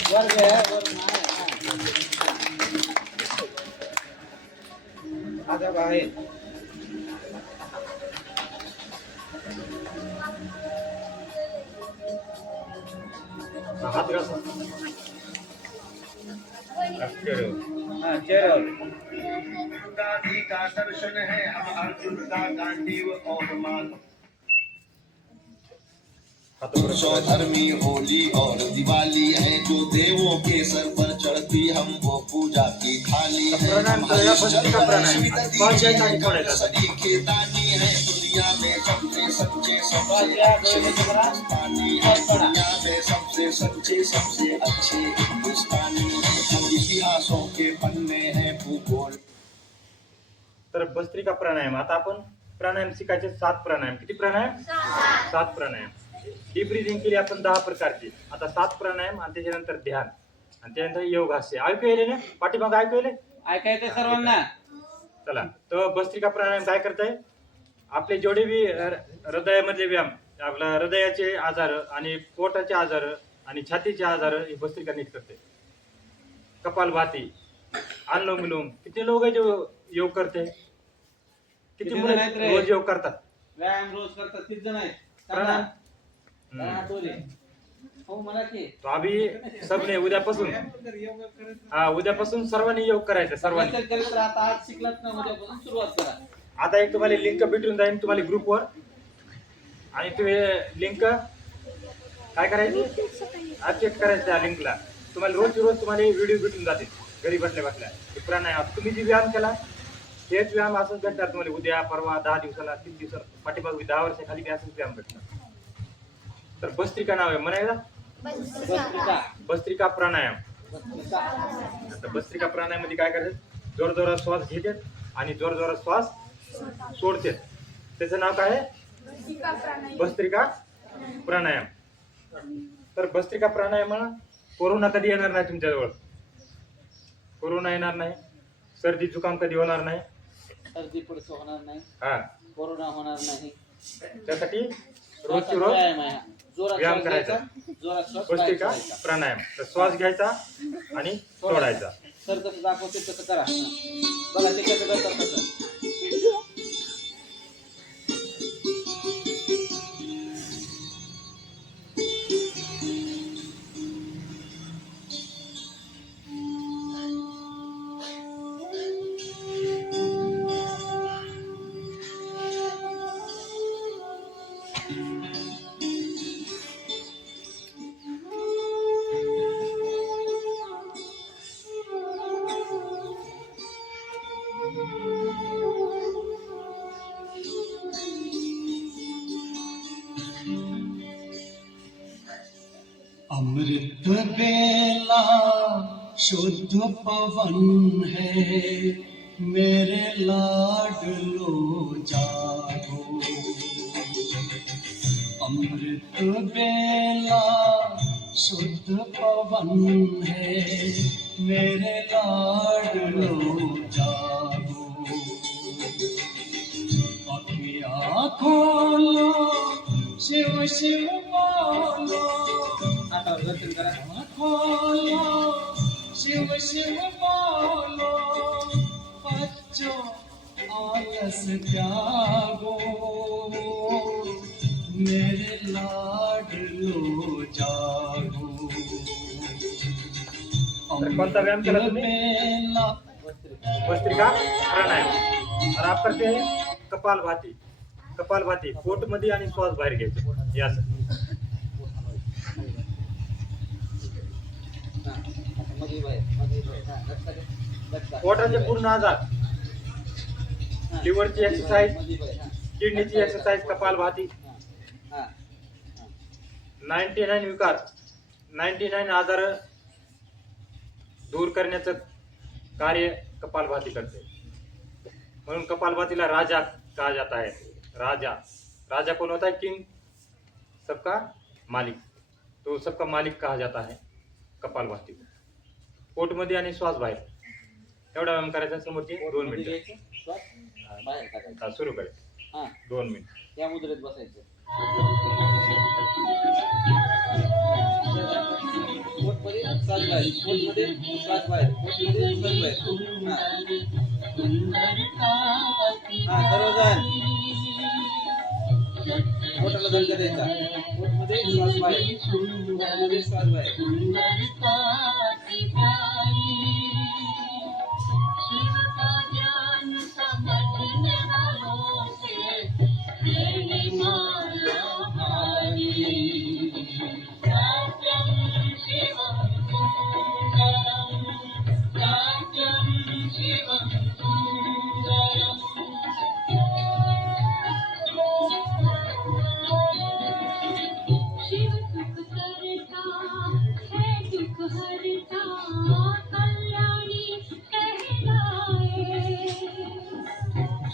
वर घे वर आता बाहेर हात घासा हाँ चेहरा गांधी का दर्शन है हम अर्जुन का गांडीव और मान हाथों पर धर्मी होली और दिवाली है जो देवों के सर पर चढ़ती हम वो पूजा की थाली है प्राणायाम तो या भस्त्री का प्राणायाम श्वास घ्यायचा आणि सोडायचा सदी के दानी है दुनिया में सबसे सच्चे सबसे अच्छे हिंदुस्तानी है दुनिया में सबसे सच्चे सबसे अच्छे हिंदुस्तानी हम इतिहासों के पन्ने हैं भूगोल. तर भस्त्रिका प्राणायाम. आता आपण प्राणायाम शिकायचे 7 प्राणायाम. किती प्राणायाम? 7 प्राणायाम. डीप ब्रीदिंग केली आपण 10 प्रकारची. आता 7 प्राणायाम आणि त्याच्यानंतर ध्यान आणि त्यानंतर योगास्य. ऐकू येईल ना? पाठीमाग ऐकू येईल? ऐकायचं सर्वांना. चला, तर भस्त्रिका प्राणायाम काय करताय? आपले जेवढे बी हृदयामधले व्यायाम, आपला हृदयाचे आजार आणि पोटाचे आजार आणि छातीचे आजार हे भस्त्रिका नीट करते. कपालभाती, अनुलोम विलोम. किती लोक जो योग करते? किती किती मुलं जण आहेत रे? रोज योग करतात? व्यायाम रोज करतात 30 जण आहेत. प्राणायाम. आठवले हो मला की तो अभी सबने उद्यापासून उद्यापासून सर्वांनी योग करायचा. सर्वांनी तर आता आज शिकलात ना उद्यापासून सुरुवात करा. आता एक तुम्हाला लिंक भेटून जाईल तुम्हाला ग्रुपवर आणि तुम्ही लिंक काय करायची ऍक्सेप्ट करायचं. त्या लिंकला तुम्हाला रोज तुम्हाला व्हिडिओ भेटून जातील घरी बसल्या बसल्या. प्राणायाम तुम्ही जे व्यायाम केला तेच व्यायाम असंच भेटणार तुम्हाला उद्या परवा 10 दिवसाला 3 दिवसाला पाठीमागे 10 वर्षाखाली बी असंच व्यायाम भेटणार. तर भस्त्रिका नाव आहे म्हणायला. भस्त्रिका. भस्त्रिका प्राणायाम. भस्त्रिका. आता भस्त्रिका प्राणायाम मध्ये काय करतात? जोरजोरात श्वास घेतात आणि जोरजोरात श्वास सोडतात. त्याचं नाव काय आहे? भस्त्रिका प्राणायाम. तर भस्त्रिका प्राणायाम कोरोना कधी येणार नाही तुमच्याजवळ. कोरोना येणार नाही, सर्दी जुकाम कधी होणार नाही, सर्दी पडसं होणार नाही, हा कोरोना होणार नाही. त्यासाठी रोजची रोज व्यायाम आहे. जोरात व्यायाम श्वास करायचा. घ्यायचा, जोरात श्वास भस्त्रिका बाहेर सोडायचा. प्राणायाम. तर श्वास घ्यायचा आणि सोडायचा. सर कसं दाखवते तसं करा. बघा ते कसं करतात तसं. अमृत बेला शुद्ध पवन है मेरे लाडलो जागो. अमृत बेला शुद्ध पवन है मेरे लाडलो जागो. अखियाँ खोलो शिव शिव बोलो. हातावर दर्शन करा. खोलो शिव शिव बोलो बच्चों आलस त्यागो मेरे लाडलो जागो. तर कोणता व्यायाम केला तुम्ही? बेला भस्त्रिका प्राणायाम. आणि आप करते कपालभाती. कपालभाती पोट मध्ये आणि श्वास बाहेर घ्यायचं. हे असं मध्ये बाहेर, मध्ये बाहेर. हा, लक्षात घ्या. लक्षात घ्या. पोटाचे पूर्ण आजार, हा. लिव्हरची एक्सरसाइज, मध्ये बाहेर. हा. किडनीची एक्सरसाइज, कपालभाती. हा. 99 विकार, 99 आजार दूर करण्याचं कार्य कपालभाती करते. म्हणून कपालभातीला राजा कहा जाता है. राजा. राजा कौन होता है? किंग, सबका मालिक. तो सबका मालिक कहा जाता है कपालभाती. पोट मध्ये आणि श्वास बाहेर. एवढा व्यायाम करायचा. समोरचे 2 मध्ये मिनिटं. घ्यायचं, श्वास बाहेर टाकायचा. सुरू करायचं. हा, 2 मिनिट. या मुद्रेत बसायचं. पोटमध्ये श्वास बाहेर, पोटमध्ये श्वास बाहेर, पोटमध्ये श्वास बाहेर. हा, सर्वजण पोटाला दणका द्यायचा. पोटमध्ये श्वास बाहेर, पोटमध्ये श्वास बाहेर. माला शिव सुख करता है दुख हरता कल्याणी कहलाए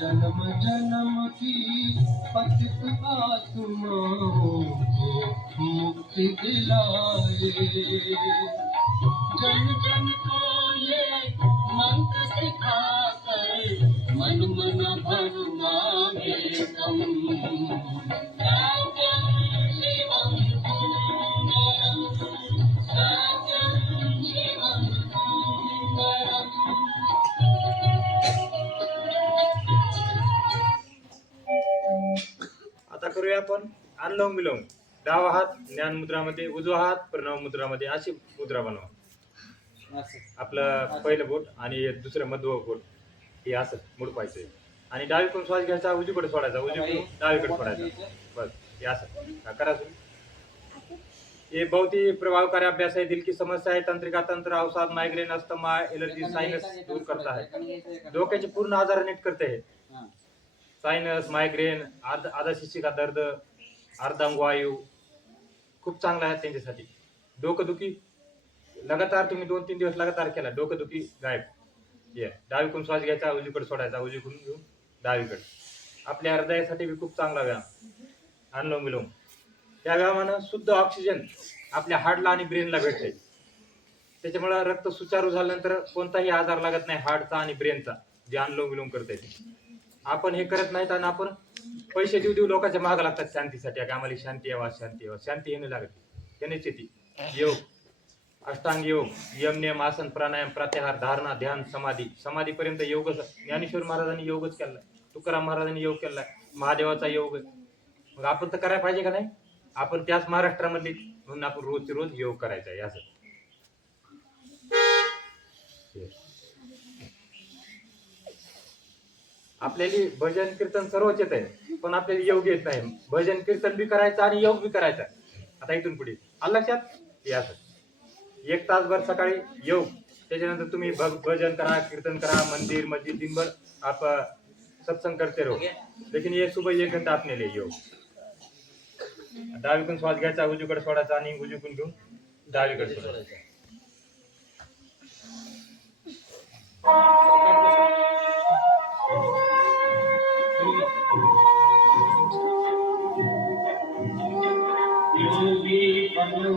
जन्म जन्म की पतित आत्माओं को मुक्ति दिलाए जन जन को ये मंत्र सिखाकर मन मन भर मांगे कम सत्यम शिवम सुंदरम सत्यम शिवम सुंदरम आता करूया आपण अनुलोम विलोम. डावा हात ज्ञान मुद्रामध्ये, उजवा हात प्रणव मुद्रामध्ये, अशी मुद्रा बनवा. असं. आपलं पहिलं बोट आणि दुसरं मध्य बोट हे असं मुडपायचं आणि डावीकडून श्वास घ्यायचा, उजवीकडे सोडायचा, उजवीकडून डावीकडे सोडायचा. बस हे असं करा तुम्ही. हे बहुती प्रभावकारी अभ्यास आहे. दिल की समस्या आहे, तंत्रिका तंत्र, अवसाद, मायग्रेन, अस्थमा, एलर्जी, सायनस दूर करता है. डोक्याचे पूर्ण आजार नीट करते है. हां. सायनस, मायग्रेन, आधा शिशिका दर्द, अर्धांगवायू खूप चांगला आहे त्यांच्यासाठी. डोकंदुखी लगातार तुम्ही 2-3 दिवस लगातार केला, डोकंदुखी गायब. ये डावीकडून श्वास घ्यायचा, उजवीकडे सोडायचा, उजवीकडून घेऊन डावीकडे. आपल्या हृदयासाठी बी खूप चांगला व्यायाम अनुलोम विलोम. त्या व्यायामानं शुद्ध ऑक्सिजन आपल्या हार्टला आणि ब्रेनला भेटते. त्याच्यामुळे रक्त सुचारू झाल्यानंतर कोणताही आजार लागत नाही हार्टचा आणि ब्रेनचा, जे अनुलोम विलोम करता येते. आपण हे करत नाहीत आणि आपण पैसे देऊ देऊ लोकांच्या मागं लागतात शांतीसाठी. आम्हाला शांती यावा, शांती यावा. शांती येणे लागत, त्यानेच येते. योग, अष्टांग योग, यम नियम, आसन, प्राणायाम, प्रत्याहार, धारणा, ध्यान, समाधी. समाधीपर्यंत योगच. ज्ञानेश्वर महाराजांनी योगच केलाय, तुकाराम महाराजांनी योग केलाय, महादेवाचा योग. मग आपण तर करायला पाहिजे का नाही? आपण त्याच महाराष्ट्रामधली म्हणून आपण रोजचे रोज योग करायचा आहे असं. आपल्याला भजन कीर्तन सर्वच येत आहे, पण आपल्याला योग येत नाही. भजन कीर्तन बी करायचं आणि योग बी करायचा. आता इथून पुढे आलं लक्षात? हे असं 1 तासभर सकाळी योग, त्याच्यानंतर तुम्ही भजन करा, कीर्तन करा, मंदिर मस्जिद दिनभर आप सत्संग करते रहो. लेकिन ये सुबह 1 घंटा आपने लिए योग. डावीकडून श्वास घ्यायचा, उजवीकडे सोडायचा आणि उजवीकडून घेऊन डावीकडे सोडायचा. योगी बनो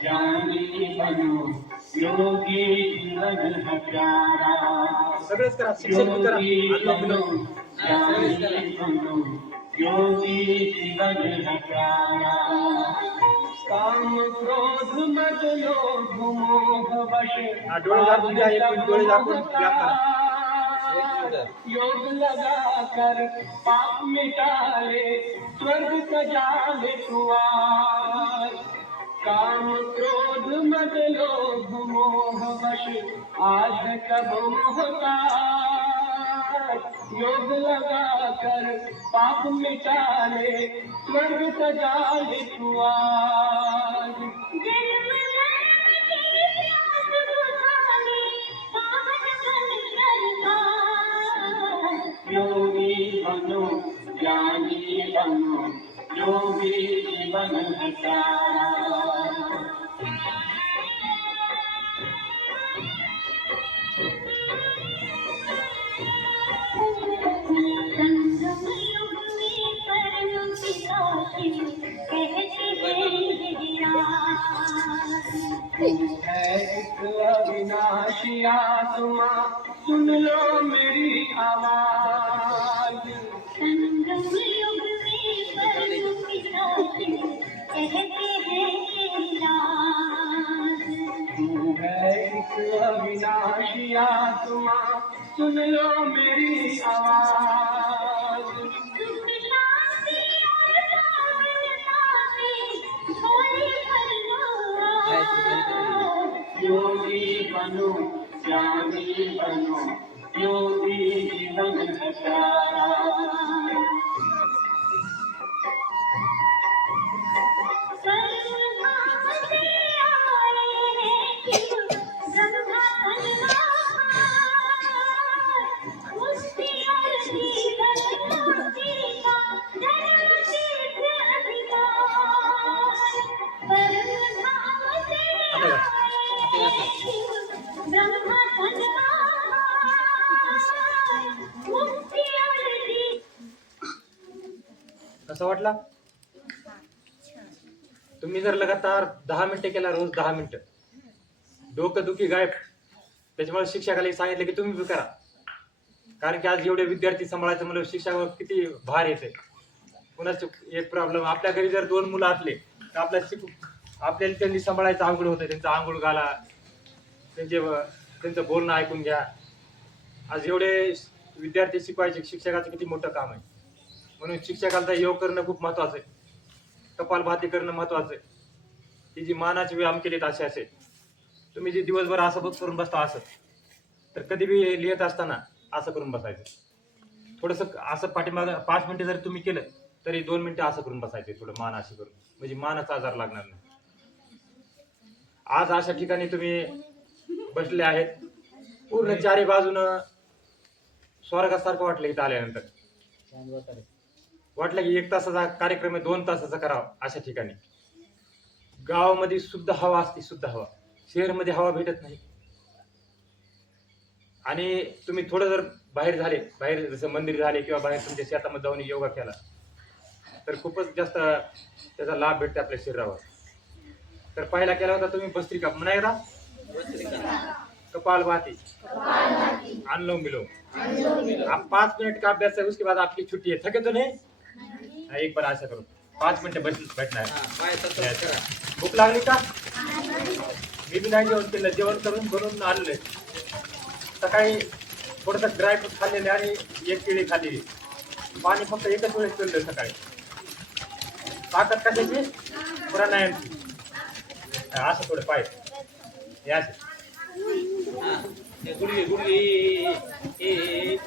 ज्ञानी बनो योगी जीवन है प्यारा सगळेच करा, शिक्षक बी करा, अनुलोम विलोम. ज्ञानी बनो योगी जीवन है प्यारा काम क्रोध मद लोभ मोह वश हा, डोळे झाकून घ्या, 1 मिनिट डोळे झाकून व्यायाम करा. योग लगा कर पाप मिटा ले स्वर्ग सजा ले तू आज काम क्रोध मद लोभ मोह वश आज कब मोहताज योग लगा कर पाप मिटा ले स्वर्ग सजा ले तू आज योगी बनो ज्ञानी बनो योगी जीवन है प्यारा संगम युग में परम पिता शिव कहते हैं तू है एक अविनाशी आत्मा सुन लो मेरी आवाज संगम युग में परम पिता शिव कहते हैं तू है एक अविनाशी आत्मा सुन लो मेरी आवाज सुख शांति और कामना से भोले परमात्मा योगी बनो ज्ञानी बनो योगी जीवन है प्यारा कसा वाटला? तुम्ही जर लगातार 10 मिनिटं केला, रोज 10 मिनिटं, डोकं दुखी गायब. त्याच्यामुळे शिक्षकाला सांगितलं की तुम्ही बी करा. कारण की आज एवढे विद्यार्थी सांभाळायचं म्हणलं शिक्षकावर किती भार येते. कुणाचं एक प्रॉब्लेम, आपल्या घरी जर 2 मुलं असले तर आपल्याला त्यांनी सांभाळायचं अवघड होतं. त्यांचं आंघोळ घाला, त्यांचं बोलणं ऐकून घ्या. आज एवढे विद्यार्थी शिकवायचे, शिक्षकाचं किती मोठं काम आहे. म्हणून शिक्षकांचा योग करणं खूप महत्वाचं आहे. कपालभाती करणं महत्वाचं आहे. ती जी मानाचे व्यायाम केलेत असे असे. तुम्ही जे दिवसभर असं बघ करून बसता असं, तर कधी बी लिहित असताना असं करून बसायचं. थोडंसं असं पाठीमागं 5 मिनिटं जर तुम्ही केलं तरी 2 मिनिटं असं करून बसायचे, थोडं मान अशी करून, म्हणजे मानाचा आजार लागणार नाही. आज अशा ठिकाणी तुम्ही बसले आहेत, पूर्ण चारी बाजूनं स्वर्गासारखं वाटलं इथं आल्यानंतर. वाटलं की 1 तासाचा कार्यक्रम आहे, 2 तासाचा करावा. अशा ठिकाणी गावामध्ये शुद्ध हवा असते, शुद्ध हवा. शहरमध्ये हवा भेटत नाही. आणि तुम्ही थोडं जर बाहेर झाले, बाहेर जसं मंदिर झाले किंवा बाहेर तुमच्या शेतामध्ये जाऊन योगा केला तर खूपच जास्त त्याचा लाभ भेटते आपल्या शरीरावर. तर पहिला केला होता तुम्ही भस्त्रिका, म्हणा एकदा कपालभाती, अनुलोम विलोम. आप 5 मिनट का अभ्यास है, उसके बाद आपकी छुट्टी है. थके तो नहीं? एक बार ऐसा करो, 5 मिनिटं बैठना है. पाय तसं करा. भूक लागली का? मी बी नाही जेवण केलं, जेवण करून बनवून आणले. सकाळी थोडंसं ड्रायफ्रूट खाल्लेले आणि 1 केळी खाल्लेली. पाणी फक्त एकच वेळेस पिलं सकाळी. ताकद कशाची? प्राणायामची. असं थोडं पाय हे असं. हे गुडघे गुडघे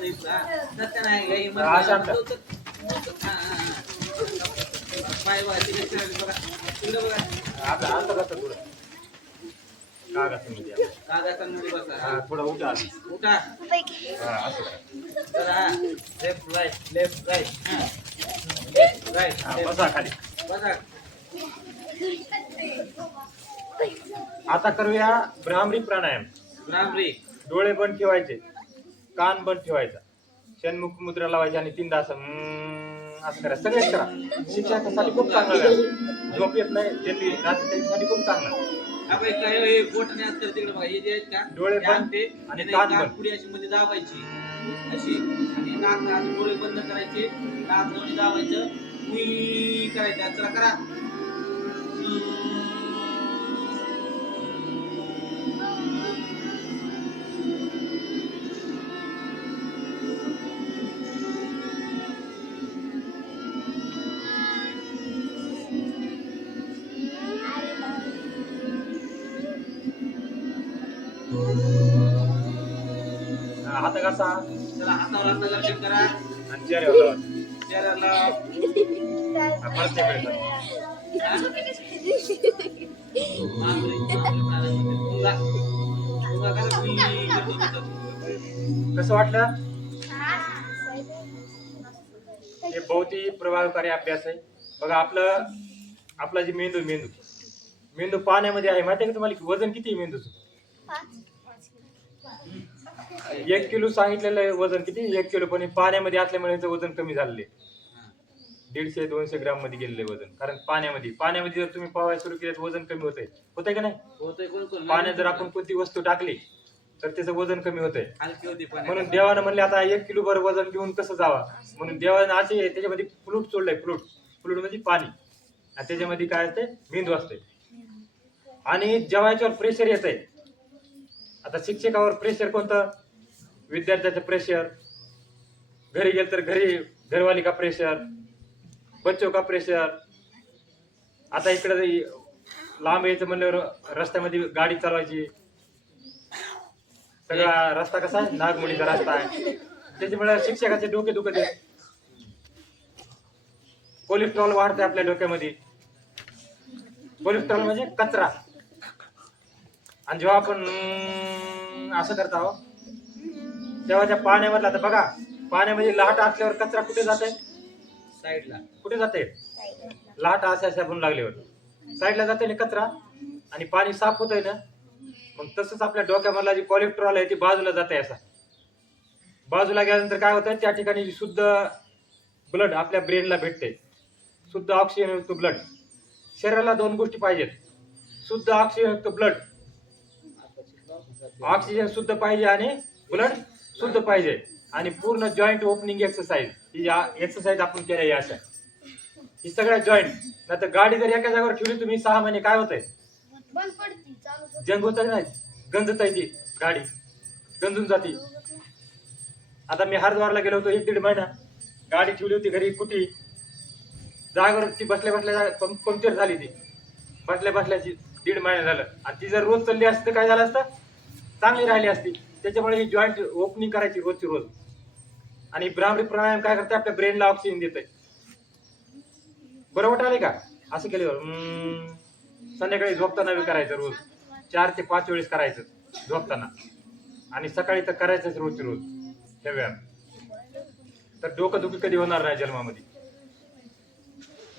सत्य नाही गाई असं आता. पाय बघा तिकडे बघा, तिकडे बघा. आता असं कसं थोडं कागदामध्ये कागदामध्ये बसा. हा, थोडं उठा आधी. उठा. हा, असं करा. तर left right left right left right हा, बसा खाली. बघा. आता करूया भ्रामरी प्राणायाम. भ्रामरी. डोळे बंद ठेवायचे, कान बंद ठेवायचा, षण्मुख मुद्रा लावायची आणि 3दा असं असं करा. सगळेच करा. शिक्षकासाठी खूप चांगलं आहे. झोप येत नाही त्यांनी रात्री, त्यांच्यासाठी खूप चांगलं आहे. आपण काय हे बोटने असतं तिकडे बघा, हे जे आहेत का डोळे हे बंद आणते आणि आणि कान बंद. नाकपुडी अशी मध्ये दाबायची अशी, आणि नाक असे डोळे बंद करायचे, नाक मध्ये दाबायचं, उई करायचं. चला करा. हात घासा चला हातावर हात दर्शन करा. आणि चेहऱ्यावर लावा. चेहऱ्याला हा, परत ते वेळेला. मांजरी प्राणायामध्ये पुन्हा पुन्हा करा. उई करतो. कसं वाटलं? हे बहुत ही प्रभावकारी अभ्यास आहे. बघा आपला जे मेंदू पाण्यामध्ये आहे. माहिती आहे का तुम्हाला वजन किती आहे मेंदूचं? 1 किलो सांगितलेलं आहे वजन किती, 1 किलो. पण हे पाण्यामध्ये असल्यामुळे याचं वजन कमी झालेलं आहे. 150-200 ग्राम मध्ये गेलेलं वजन. कारण पाण्यामध्ये जर तुम्ही पोहायला सुरू केलं तर वजन कमी होतंय का नाही? होतंय. कोण पाण्यात जर आपण कोणती वस्तू टाकली तर त्याचं वजन कमी होतंय. हलकी होती पण. म्हणून देवानं म्हणले आता 1 किलो भर वजन घेऊन कसं जावा. म्हणून देवानं असे त्याच्यामध्ये फ्लूट सोडलंय. फ्लूट म्हणजे पाणी, आणि त्याच्यामध्ये काय असते? मेंदू असते. आणि जेव्हा याच्यावर प्रेशर येत आहे, आता शिक्षकावर प्रेशर कोणतं? विद्यार्थ्याचं प्रेशर. घरी गेलं तर घरवाली का प्रेशर, बच्चों का प्रेशर. आता इकडे लांब यायचं म्हणल्यावर रस्त्यामध्ये गाडी चालवायची. सगळा रस्ता कसा आहे? नागमोडीचा रस्ता आहे. त्याच्यामुळे शिक्षकाचे डोके दुखत आहे. कोलेस्ट्रॉल वाढते आपल्या डोक्यामध्ये. कोलेस्ट्रॉल म्हणजे कचरा. आणि जेव्हा आपण असं करत आहोत तेव्हा त्या पाण्यामधला, आता बघा पाण्यामध्ये लाट असल्यावर कचरा कुठे जाते? साईडला. कुठे जाते? लाट अशा आपण लागल्यावर साईडला जाते ना कचरा, आणि पाणी साफ होत आहे ना. मग तसंच आपल्या डोक्यामधला जे कोलेस्ट्रॉल आहे ते बाजूला जाते. असा बाजूला गेल्यानंतर काय होतं? त्या ठिकाणी शुद्ध ब्लड आपल्या ब्रेनला भेटते. शुद्ध ऑक्सिजनयुक्त ब्लड. शरीराला दोन गोष्टी पाहिजेत, शुद्ध ऑक्सिजनयुक्त ब्लड, ऑक्सिजन शुद्ध पाहिजे आणि ब्लड शुद्ध पाहिजे, आणि पूर्ण जॉईंट ओपनिंग एक्सरसाइज. ही एक्सरसाइज आपण केल्या या अशा, ही सगळ्या जॉईंट. नाही तर गाडी जर एका जागेवर ठेवली तुम्ही 6 महिने, काय होतंय? जंग होत नाही, गंजत आहे ती गाडी, गंजून जाते. आता मी हरिद्वारला गेलो होतो 1-1.5 महिना, गाडी ठेवली होती घरी कुठे जागेवर, ती बसल्या बसल्या पंक्चर झाली, ती बसल्या बसल्याची 1.5 महिना झालं. आणि ती जर रोज चालली असती तर काय झालं असतं, चांगली राहिली असती. त्याच्यामुळे ही जॉईंट ओपनिंग करायची रोजची रोज. आणि भ्रामरी प्राणायाम काय करते, आपल्या ब्रेनला ऑक्सिजन देते. बरोबर आले का? असं केल्यावर संध्याकाळी झोपताना बी करायचं, रोज 4 ते 5 वेळेस करायचं झोपताना, आणि सकाळी तर करायचंच रोजची रोज त्या व्यायाम. तर डोकं दुखी कधी होणार नाही जन्मामध्ये.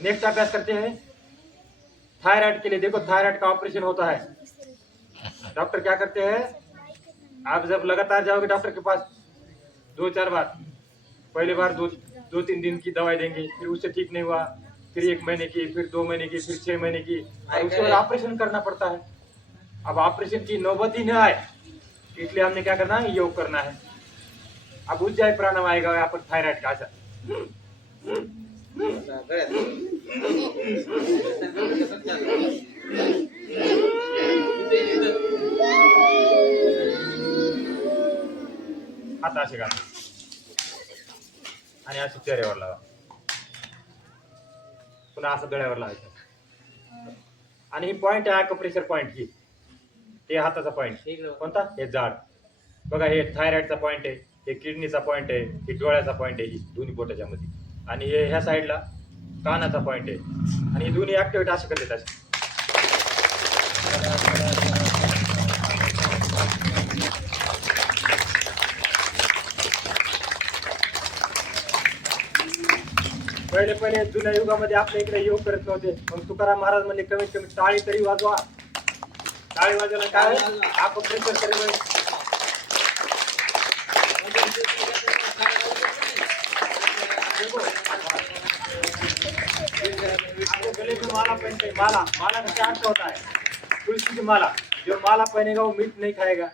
नेक्स्ट अभ्यास करते हैं थायराइड के लिए. देखो थायराइड का ऑपरेशन होता है, डॉक्टर क्या करते हैं, आप जब लगातार जाओगे डॉक्टर के पास 2-4 बार, पहली बार 2-3 दिन की दवाई देंगे, फिर उससे ठीक नहीं हुआ, फिर 1 महीने की, फिर 2 महीने की, फिर 6 महीने की, और उसके बाद ऑपरेशन करना पड़ता है. अब ऑपरेशन की नौबत ही न आए, इसलिए हमने क्या करना है, योग करना है. अब उज्जैय प्राणायाम आएगा यहाँ पर थायराइड का. अच्छा हात असे घाला आणि असं चेहऱ्यावर लावा, पुन्हा असं गळ्यावर लावायचं. आणि ही पॉइंट आहे अॅक्युप्रेशर पॉइंट. ही ते हाताचा पॉइंट कोणता, हे जाड बघा, हे थायरॉइडचा पॉइंट आहे, हे किडनीचा पॉइंट आहे, हे डोळ्याचा पॉइंट आहे, ही दोन्ही बोटाच्या मध्ये. आणि हे ह्या साईडला कानाचा पॉइंट आहे. आणि हे दोन्ही ऍक्टिव्हिटी असे करतात असे. पहिले जुन्या युगामध्ये आपल्या इकडे योग करत नव्हते. मग तुकाराम महाराज म्हणले कमीत कमी टाळी तरी वाजवा. टाळी वाजवायला काय, आपण प्रेशर तरी गले में माला पहनते, माला माला का क्या अर्थ होता है, तुलसी की माला. जो माला पहनेगा वो मीट नहीं खाएगा,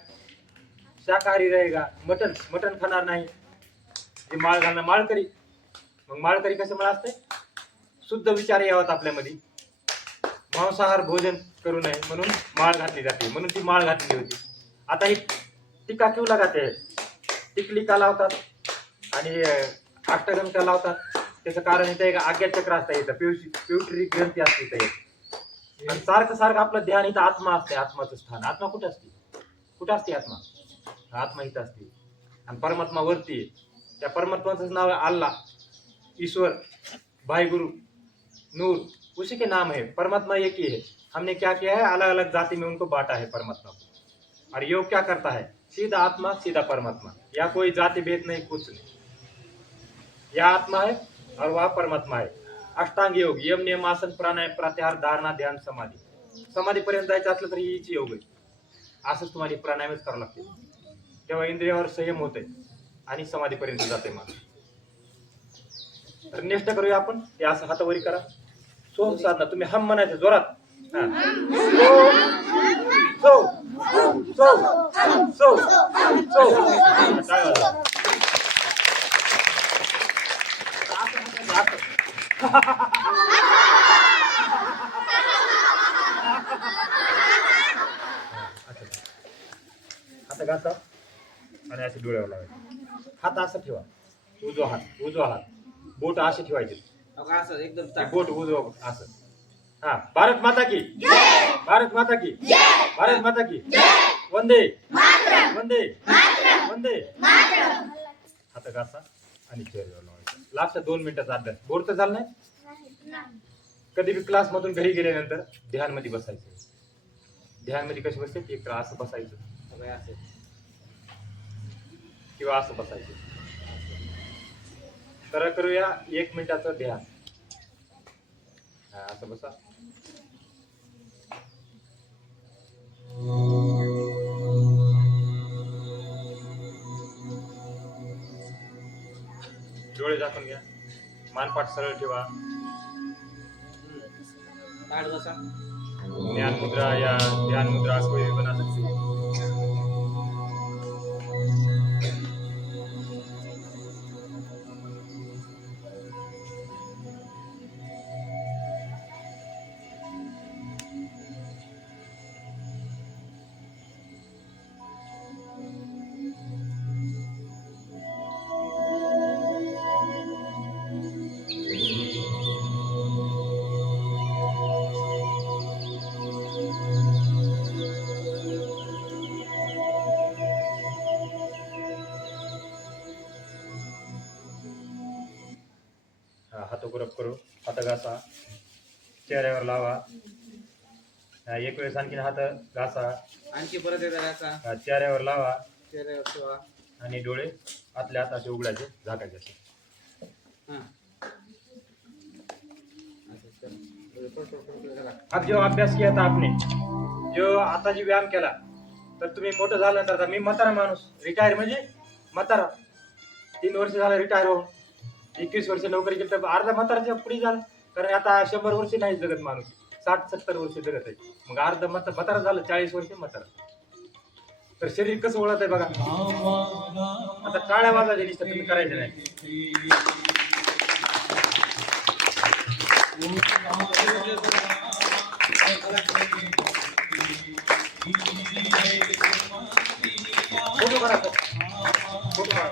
शाकाहारी रहेगा, मटन खाणार नाही. जे माळ घालणार माळकरी. मग माळकरी कशामुळे असते, शुद्ध विचार यावत आपल्यामध्ये, मांसाहार भोजन करू नये म्हणून माळ घातली जाते, म्हणून ती माळ घातली होती. आता ही टिका क्यों लगाते हैं, टिकली का लावतात आणि अष्टगन का लावतात, त्याचं कारण इथं एक आज्ञाचक्र असतं, इथं पिट्युटरी ग्रंथी असते इथं एक. आणि सारखं आपलं ध्यान इथं आत्मा असते, आत्माचं स्थान. आत्मा कुठं असते, कुठं असते आत्मा, आत्मा इथं असते. आणि परमात्मा वरती आहे. त्या परमात्माचं नाव आहे अल्लाह, ईश्वर, भाई गुरु, नूर, उसी के नाम है. परमात्मा एक ही है. हमने क्या किया है, अलग अलग जाति में उनको बांटा है परमात्मा को. और योग क्या करता है, सीधा आत्मा सीधा परमात्मा, या कोई जाति भेद नहीं, कुछ नहीं. यह आत्मा है और वह परमात्मा है. अष्टांग योग, यम नियम आसन प्राणायाम प्रत्याहार धारणा ध्यान समाधी. समाधीपर्यंत जायचं असलं तरी हीच योग आहे. असंच तुम्हाला प्राणायामच करावं लागते, तेव्हा इंद्रियावर संयम होते आणि समाधीपर्यंत जाते माणूस. तर नेक्स्ट करूया आपण. हे असं हातावरी करा, सोम साधना. तुम्ही हम म्हणायचं जोरात. सो सो सो सो आता घासा आणि असे डोळ्यावर लावायचे. हात असं ठेवा, उजवा हात बोट असे ठेवायचे, असं एकदम बोट उजवा असं. हा, भारत माता की, भारत माता की, भारत माता की, वंदे वंदे वंदे. हात घासा आणि चेहऱ्यावर लावायचं. लास्ट 2 मिनिटाचा अभ्यास. बोर तर झालं नाही. कधी बी क्लास मधून घरी गेल्यानंतर ध्यान मध्ये बसायचं. ध्यान मध्ये कशी बसते, एक तर असं बसायचं किंवा असं बसायचं. तर करूया 1 मिनिटाचं ध्यान. असं बसा. डोळे झाकून घ्या, मानपाट सरळ ठेवा, ताट बसा. ध्यान मुद्रा या ध्यान मुद्रा कोई भी बना सकते हैं. हात गरम करू, हात घासा, चेहऱ्यावर लावा. एक वेळेस आणखीन हात घासा, आणखी परत एकदा घासा, चेहऱ्यावर लावा चेहऱ्यावर ठेवा. आणि डोळे आतल्या हात असे उघडायचे, झाकायचे असे. हां. अब जो अभ्यास किया था आपने, जो आता जी व्यायाम केला, तर तुम्ही मोठं झाल्यानंतर, मी म्हातारा माणूस रिटायर म्हणजे म्हातारा 3 वर्ष झालं रिटायर होऊन, 21 वर्ष नोकरी केली तर अर्धा म्हाताराच्या पुढे झालं. कारण आता 100 वर्ष नाही जगत माणूस, 60-70 वर्ष जगत आहे. मग अर्धा म्हातारा झालं, 40 वर्ष म्हातारा. तर शरीर कसं ओळखत आहे बघा. आता टाळ्या वाजायच्या निष्ठा तुम्ही करायचे नाही. फोटो करा, फोटो करा,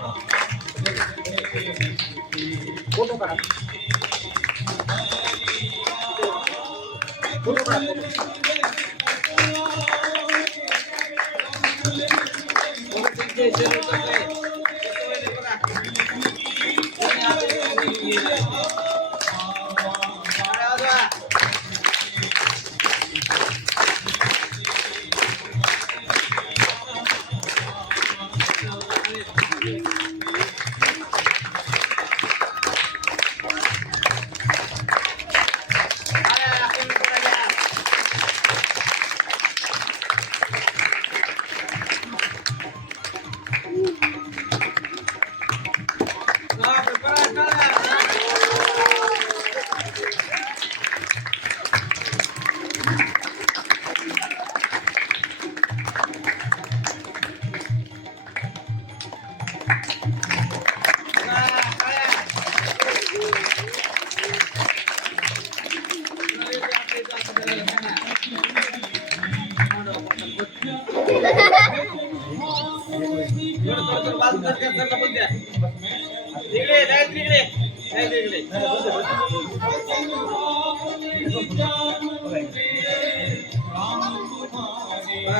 फोटो करा, फोटो करा.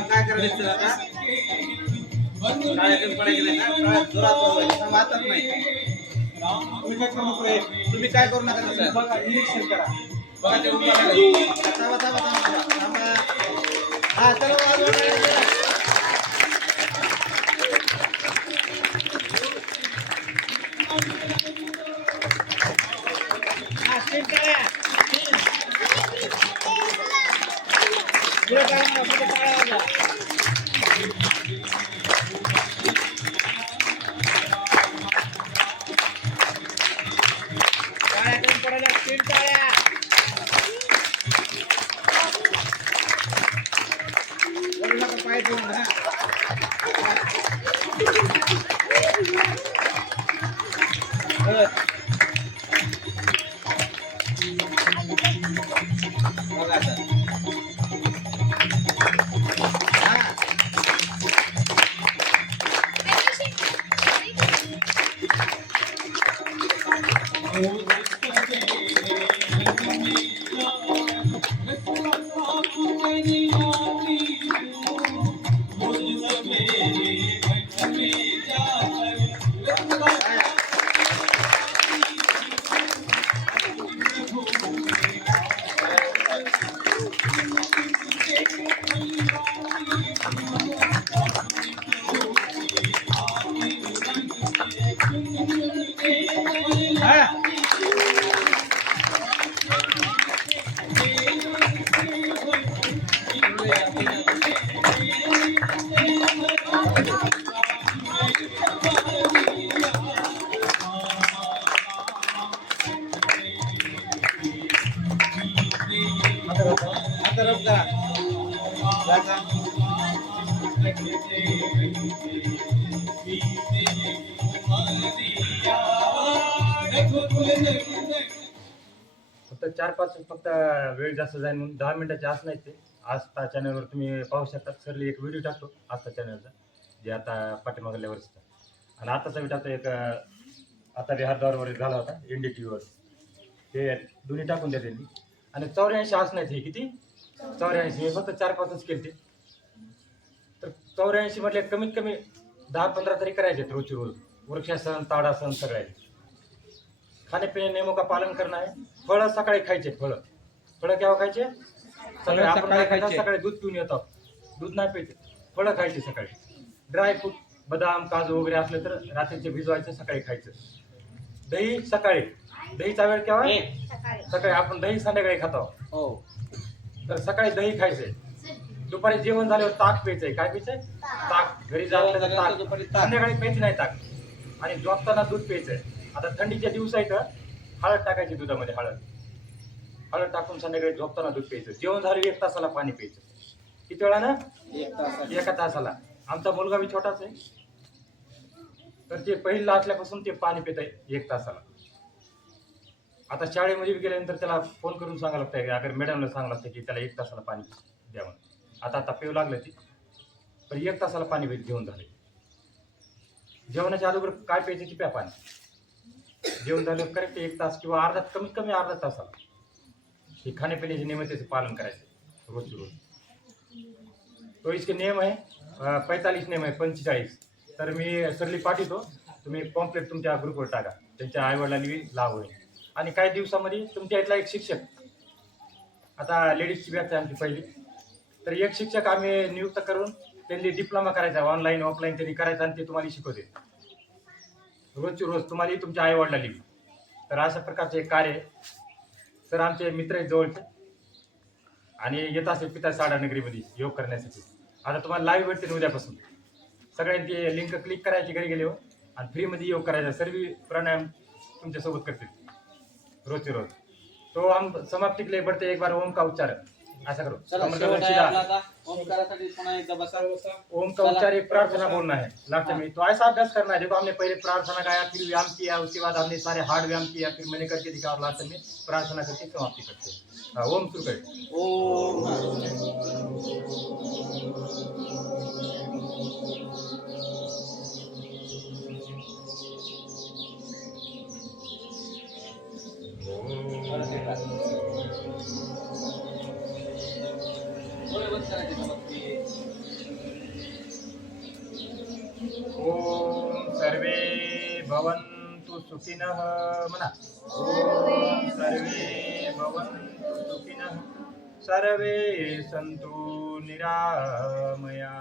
काय करायचं आता? कार्यक्रम पडायचे नाही ना, जोरात जोरात वाचत नाही. तुम्ही काय करू नका तसं. बघा ते थांबा थांबा थांबा थांबा. हा चलो वाजवा. पाय फक्त 4-5 फक्त वेळ जास्त जाईल म्हणून 10 मिनिटाचे असं नाही ते. आस्था चॅनलवर तुम्ही पाहू शकता. सरली एक व्हिडिओ टाकतो आस्था चॅनलचा, जे आता पाठीमागल्या वर्षीचा. आणि आताचा व्हिडिओ टाकतो एक आता बिहारद्वारवर झाला होता इंडी टी व्हीवर. ते दोन्ही टाकून द्या त्यांनी. आणि 84 असं नाही ते किती 84 हे फक्त 4-5च केले. तर 84 म्हटले कमीत कमी 10-15 तरी करायचे रोजची रोज. वृक्षासन, ताडासन सगळे. खाण्यापिणे नियमों का पालन करना है. फळं सकाळी खायचे. फळं केव्हा खायचे? सकाळी. आपण काय खायचं? सकाळी दूध पिऊन येतो. दूध नाही प्यायचे, फळं खायचे सकाळी. ड्रायफ्रूट बदाम काजू वगैरे असले तर रात्रीचे भिजवायचे, सकाळी खायचं. दही सकाळी. दहीचा वेळ केव्हा? सकाळी. आपण दही संध्याकाळी खातो. हो. तर सकाळी दही खायचंय. दुपारी जेवण झाल्यावर ताक प्यायचंय. काय प्यायचंय? ताक. घरी जायचं तर ताक. संध्याकाळी प्यायचं नाही ताक. आणि झोपताना दूध प्यायचंय. आता थंडीच्या दिवसात हळद टाकायची दुधामध्ये. हळद टाकून संध्याकाळी झोपताना दूध प्यायचं. जेवण झालं 1 तासाला पाणी प्यायचं. किती वेळा ना? 1 तासाला. आमचा मुलगा बी छोटाच आहे, तर ते पहिला असल्यापासून ते पाणी पित आहे 1 तासाला. आता शाळेमध्ये गेल्यानंतर त्याला फोन करून सांगायला लागतं, अगर मॅडमला सांगायला लागतं की त्याला 1 तासाला पाणी द्या म्हणून. आता पिऊ लागलं ती, पण 1 तासाला पाणी घेऊन झाले. जेवणाच्या अगोदर काय प्यायचं की प्या पाणी. जेवण झालं करेक्ट 1 तास किंवा अर्धा, कमीत कमी अर्धा तासाला. हे खाण्यापिण्याचे नियमित पालन करायचं रोज रोज. तो इसके नियम आहे 45 नियम आहे 45. तर मी सरली पाठवतो, तुम्ही पॉम्पलेट तुमच्या ग्रुपवर टाका, त्यांच्या आईवडिलांनी लाभ होईल. आणि काही दिवसामध्ये तुमच्या इथला एक शिक्षक, आता लेडीजची बॅच आहे आमची पहिली, तर एक शिक्षक आम्ही नियुक्त करून त्यांनी डिप्लोमा करायचा, ऑनलाईन ऑफलाईन त्यांनी करायचा, आणि ते तुम्हाला शिकवते रोजची रोज तुम्हाला तुमच्या आईवडिलांनी. तर अशा प्रकारचे एक कार्य आहे. सर आमचे मित्र आहेत जवळचे, आणि येत असेल पिता साडा नगरीमध्ये योग करण्यासाठी. आता तुम्हाला लाईव्ह भेटते उद्यापासून. सगळ्यांची लिंक क्लिक करायची घरी गेले हो, आणि फ्रीमध्ये योग करायचा. सर्व प्राणायाम तुमच्यासोबत करतील रोजचे रोज. तो हम समाप्ति के लिए बढ़ते एक बार ओम का उच्चार ऐसा करो. कमर गर्दन सीधा. ओमकारासाठी पुन्हा एकदा बसा. ओम का उच्चार एक प्रार्थना बोलना है लास्ट में. तो ऐसा अभ्यास करना है. देखो हमने पहले प्रार्थना गाया, फिर व्यायाम किया, उसके बाद हमने सारे हार्ड व्यायाम किया, फिर मैंने करके दिखा, और लास्ट में प्रार्थना करके समाप्ति करते हैं. ओम शुरू करें. ओम. ओम सर्वे भवन्तु सुखिनः म्हणा. ओम सर्वे भवन्तु सुखिनः, सर्वे सन्तु निरामया,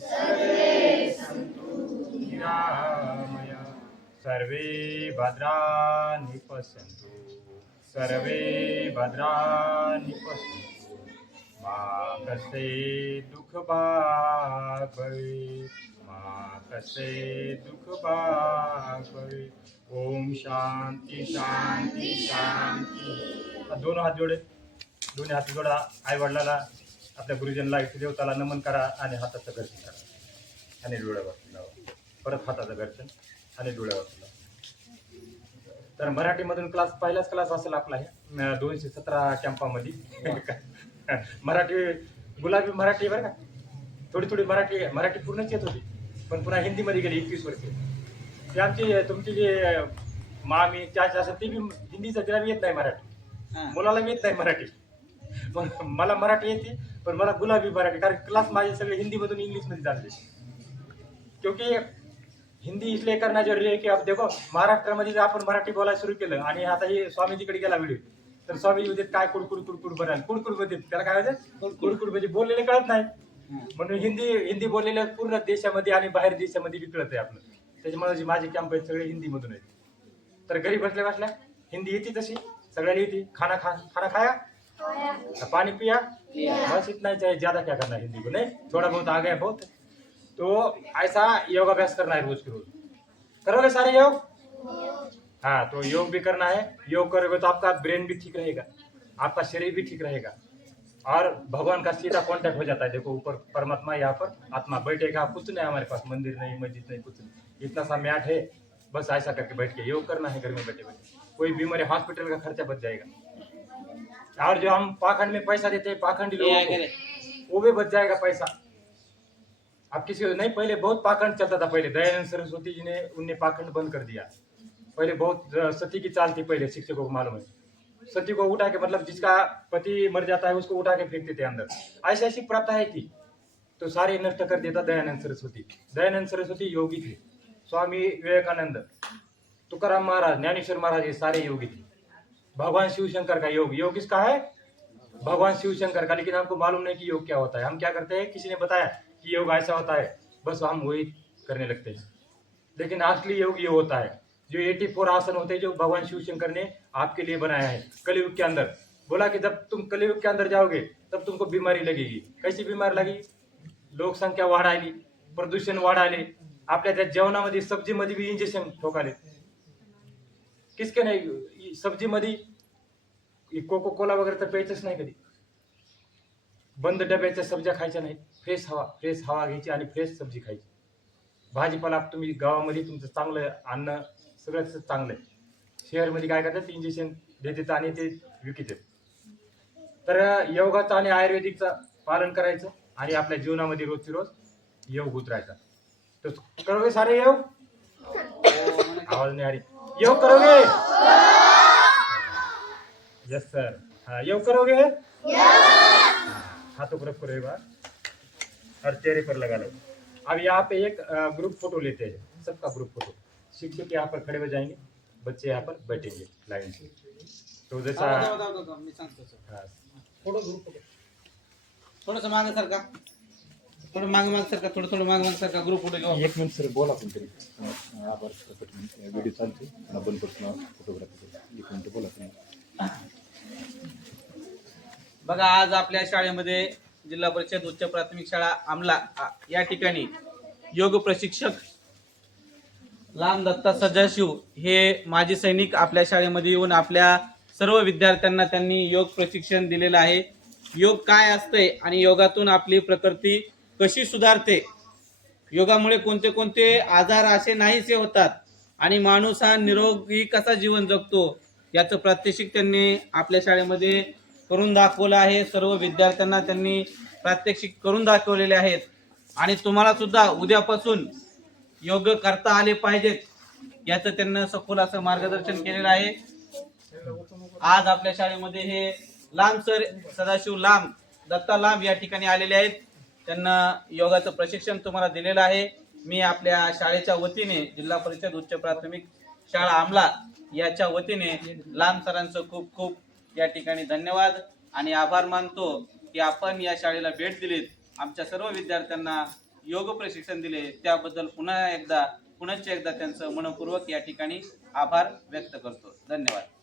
सर्वे सन्तु निरामया, सर्वे भद्राणि पश्यन्तु, सर्वे भद्राणि पश्यन्तु, मा कस्य दुःख भाग् भवेत्, मा कस्य दुःख भाग् भवेत्. ओम शांती शांती शांती. दोन हात जोडे, दोन्ही हात जोडा. आई वडिलाला, आपल्या गुरुजनला, इष्टदेवताला नमन करा, आणि हाताचं घर्षण करा, आणि डोळ्यावर लावा. परत हाताचं घर्षण आणि डोळ्यावर लावा. तर मराठीमधून क्लास, पहिलाच क्लास असेल आपला हे 217 कॅम्पामध्ये. मराठी गुलाबी मराठी बरं का, थोडी थोडी मराठी पूर्णच येत होती, पण पुन्हा हिंदीमध्ये गेली 21 वर्षे. ते आमची तुमची जे मामी चाचा असतात ते बी हिंदीचं, तिला बी येत नाही मराठी, मुलाला बी येत नाही मराठी. मग मला मराठी येते, पण मला गुलाबी मराठी, कारण क्लास माझे सगळे हिंदीमधून इंग्लिशमध्ये चालले. क्योंकि हिंदी इसलिए करना जरूरी है कि अब देखो महाराष्ट्रामध्ये जर आपण मराठी बोलायला सुरू केलं, आणि आता हे स्वामीजीकडे गेला व्हिडिओ, तर स्वामीजी होते काय कुडकुड बनाल, कुडकुड मध्ये त्याला काय होते, कुडकुड म्हणजे बोललेले कळत नाही. म्हणून हिंदी बोललेल्या पूर्ण देशामध्ये आणि बाहेर देशामध्ये बी कळत आहे आपलं. त्याच्यामुळे माझे कॅम्प आहेत सगळे हिंदीमधून आहेत. तर घरी बसल्या बसल्या हिंदी येते, तशी सगळ्याला येते. खाना खाया, पानी पिया, बस इतना ही चाहिए, ज्यादा क्या करना है हिंदी को, नहीं थोड़ा बहुत आ गया बहुत. तो ऐसा योगाभ्यास करना है रोज के रोज. करोगे सारे योग? हाँ, तो योग भी करना है. योग करोगे तो आपका ब्रेन भी ठीक रहेगा, आपका शरीर भी ठीक रहेगा, और भगवान का सीधा कांटेक्ट हो जाता है. देखो ऊपर परमात्मा, यहाँ पर आत्मा बैठेगा. कुछ नहीं हमारे पास, मंदिर नहीं, मस्जिद नहीं, कुछ नहीं, इतना सा मैट है, बस ऐसा करके बैठ के योग करना है घर में बैठे बैठे. कोई बीमारी हॉस्पिटल का खर्चा बच जाएगा। और जो हम पाखंड में पैसा देते हैं पाखंडी लोगों को, वो भी बच जाएगा पैसा। अब किसी को नहीं, पहले बहुत पाखंड चलता था। पहले दयानंद सरस्वती जी ने उनने पाखंड बंद कर दिया। पहले बहुत सती की चाल थी, पहले शिक्षकों को मालूम है। सती को उठा के, मतलब जिसका पति मर जाता है उसको उठा के फेंकते थे अंदर, ऐसी ऐसी प्रथाएं थी। तो सारे नष्ट कर देता दयानंद सरस्वती। दयानंद सरस्वती योगी थे, स्वामी विवेकानंद, तुकाराम महाराज, ज्ञानेश्वर महाराज, ये सारे योगी थे। भगवान शिव शंकर का योग, योग किसका है? भगवान शिव शंकर का। लेकिन हमको मालूम नहीं कि योग क्या होता है। हम क्या करते हैं, किसी ने बताया कि योग ऐसा होता है, बस हम वही करने लगते हैं। लेकिन असली योग ये होता है, जो 84 आसन होते हैं, जो भगवान शिव शंकर ने आपके लिए बनाया है कलयुग के अंदर। बोला कि जब तुम कलयुग के अंदर जाओगे तब तुमको बीमारी लगेगी। कैसी बीमारी लगी? लोकसंख्या वाढायली, प्रदूषण वाढायले, आपल्या त्या जेवणामध्ये सब्जीमध्ये बी इंजेक्शन ठोकाले। किसके नाही? सब्जीमध्ये कोको कोला वगैरे तर प्यायचंच नाही कधी। बंद डब्याच्या सब्ज्या खायच्या नाहीत। फ्रेश हवा घ्यायची आणि फ्रेश सब्जी खायची। भाजीपाला तुम्ही गावामध्ये तुमचं चांगलं अन्न सगळंच चांगलं आहे। शहरमध्ये काय करतात, इंजेक्शन देतात आणि ते विकतात। तर योगाचं आणि आयुर्वेदिकचं पालन करायचं आणि आपल्या जीवनामध्ये रोजची रोज योग उतरायचा। तो करोगे सारे योग? आवाज नहीं आ रही। योग करोगे? Yes sir. हाँ, योग करोगे? हाथों को रखो एक बार और चेहरे पर लगा लो। अब यहाँ पे एक ग्रुप फोटो लेते हैं, सबका ग्रुप फोटो। शिक्षक यहाँ पर खड़े हो जाएंगे, बच्चे यहाँ पर बैठेंगे लाइन से। तो जैसा मी सांगतो सर। हाँ, फोटो ग्रुप फोटो। थोडंसं मागे सरका, थोडं मागे सरका, थोडं मागे सरका, ग्रुप फोटो घेऊ। एक मिनिट सर बोला कोणतरी आभार व्हिडिओ चालते मला बंद करतो फोटोग्राफी एक मिनिट बोला तुम्ही। बघा, आज आपल्या शाळेमध्ये जिल्हा परिषद उच्च प्राथमिक शाळा आमला या ठिकाणी योग प्रशिक्षक लांब दत्ता सदाशिव हे माजी सैनिक आपल्या शाळेमध्ये येऊन आपल्या सर्व विद्यार्थ्यांना त्यांनी योग प्रशिक्षण दिलेलं आहे। योग काय असते आणि योगातून आपली प्रकृती कशी सुधारते, योगामुळे कोणते कोणते आजार असे नाहीसे होतात आणि माणूस हा निरोगी कसा जीवन जगतो याचं प्रात्यक्षिक त्यांनी आपल्या शाळेमध्ये करून दाखवलं आहे। सर्व विद्यार्थ्यांना त्यांनी प्रात्यक्षिक करून दाखवलेले आहेत आणि तुम्हाला सुद्धा उद्यापासून योग करता आले पाहिजेत याचं त्यांना सखोल असं मार्गदर्शन केलेलं आहे। आज आपल्या शाळेमध्ये हे लांब सर सदाशिव लांब, दत्ता लांब या ठिकाणी आलेले आहेत। त्यांना योगाचं प्रशिक्षण तुम्हाला दिलेलं आहे। मी आपल्या शाळेच्या वतीने जिल्हा परिषद उच्च प्राथमिक शाळा आमला याच्या वतीने लांब सरांचं खूप खूप या ठिकाणी धन्यवाद आणि आभार मानतो की आपण या शाळेला भेट दिलीत, आमच्या सर्व विद्यार्थ्यांना योग प्रशिक्षण दिले, त्याबद्दल पुनश्च एकदा त्यांचं मनपूर्वक या ठिकाणी आभार व्यक्त करतो। धन्यवाद।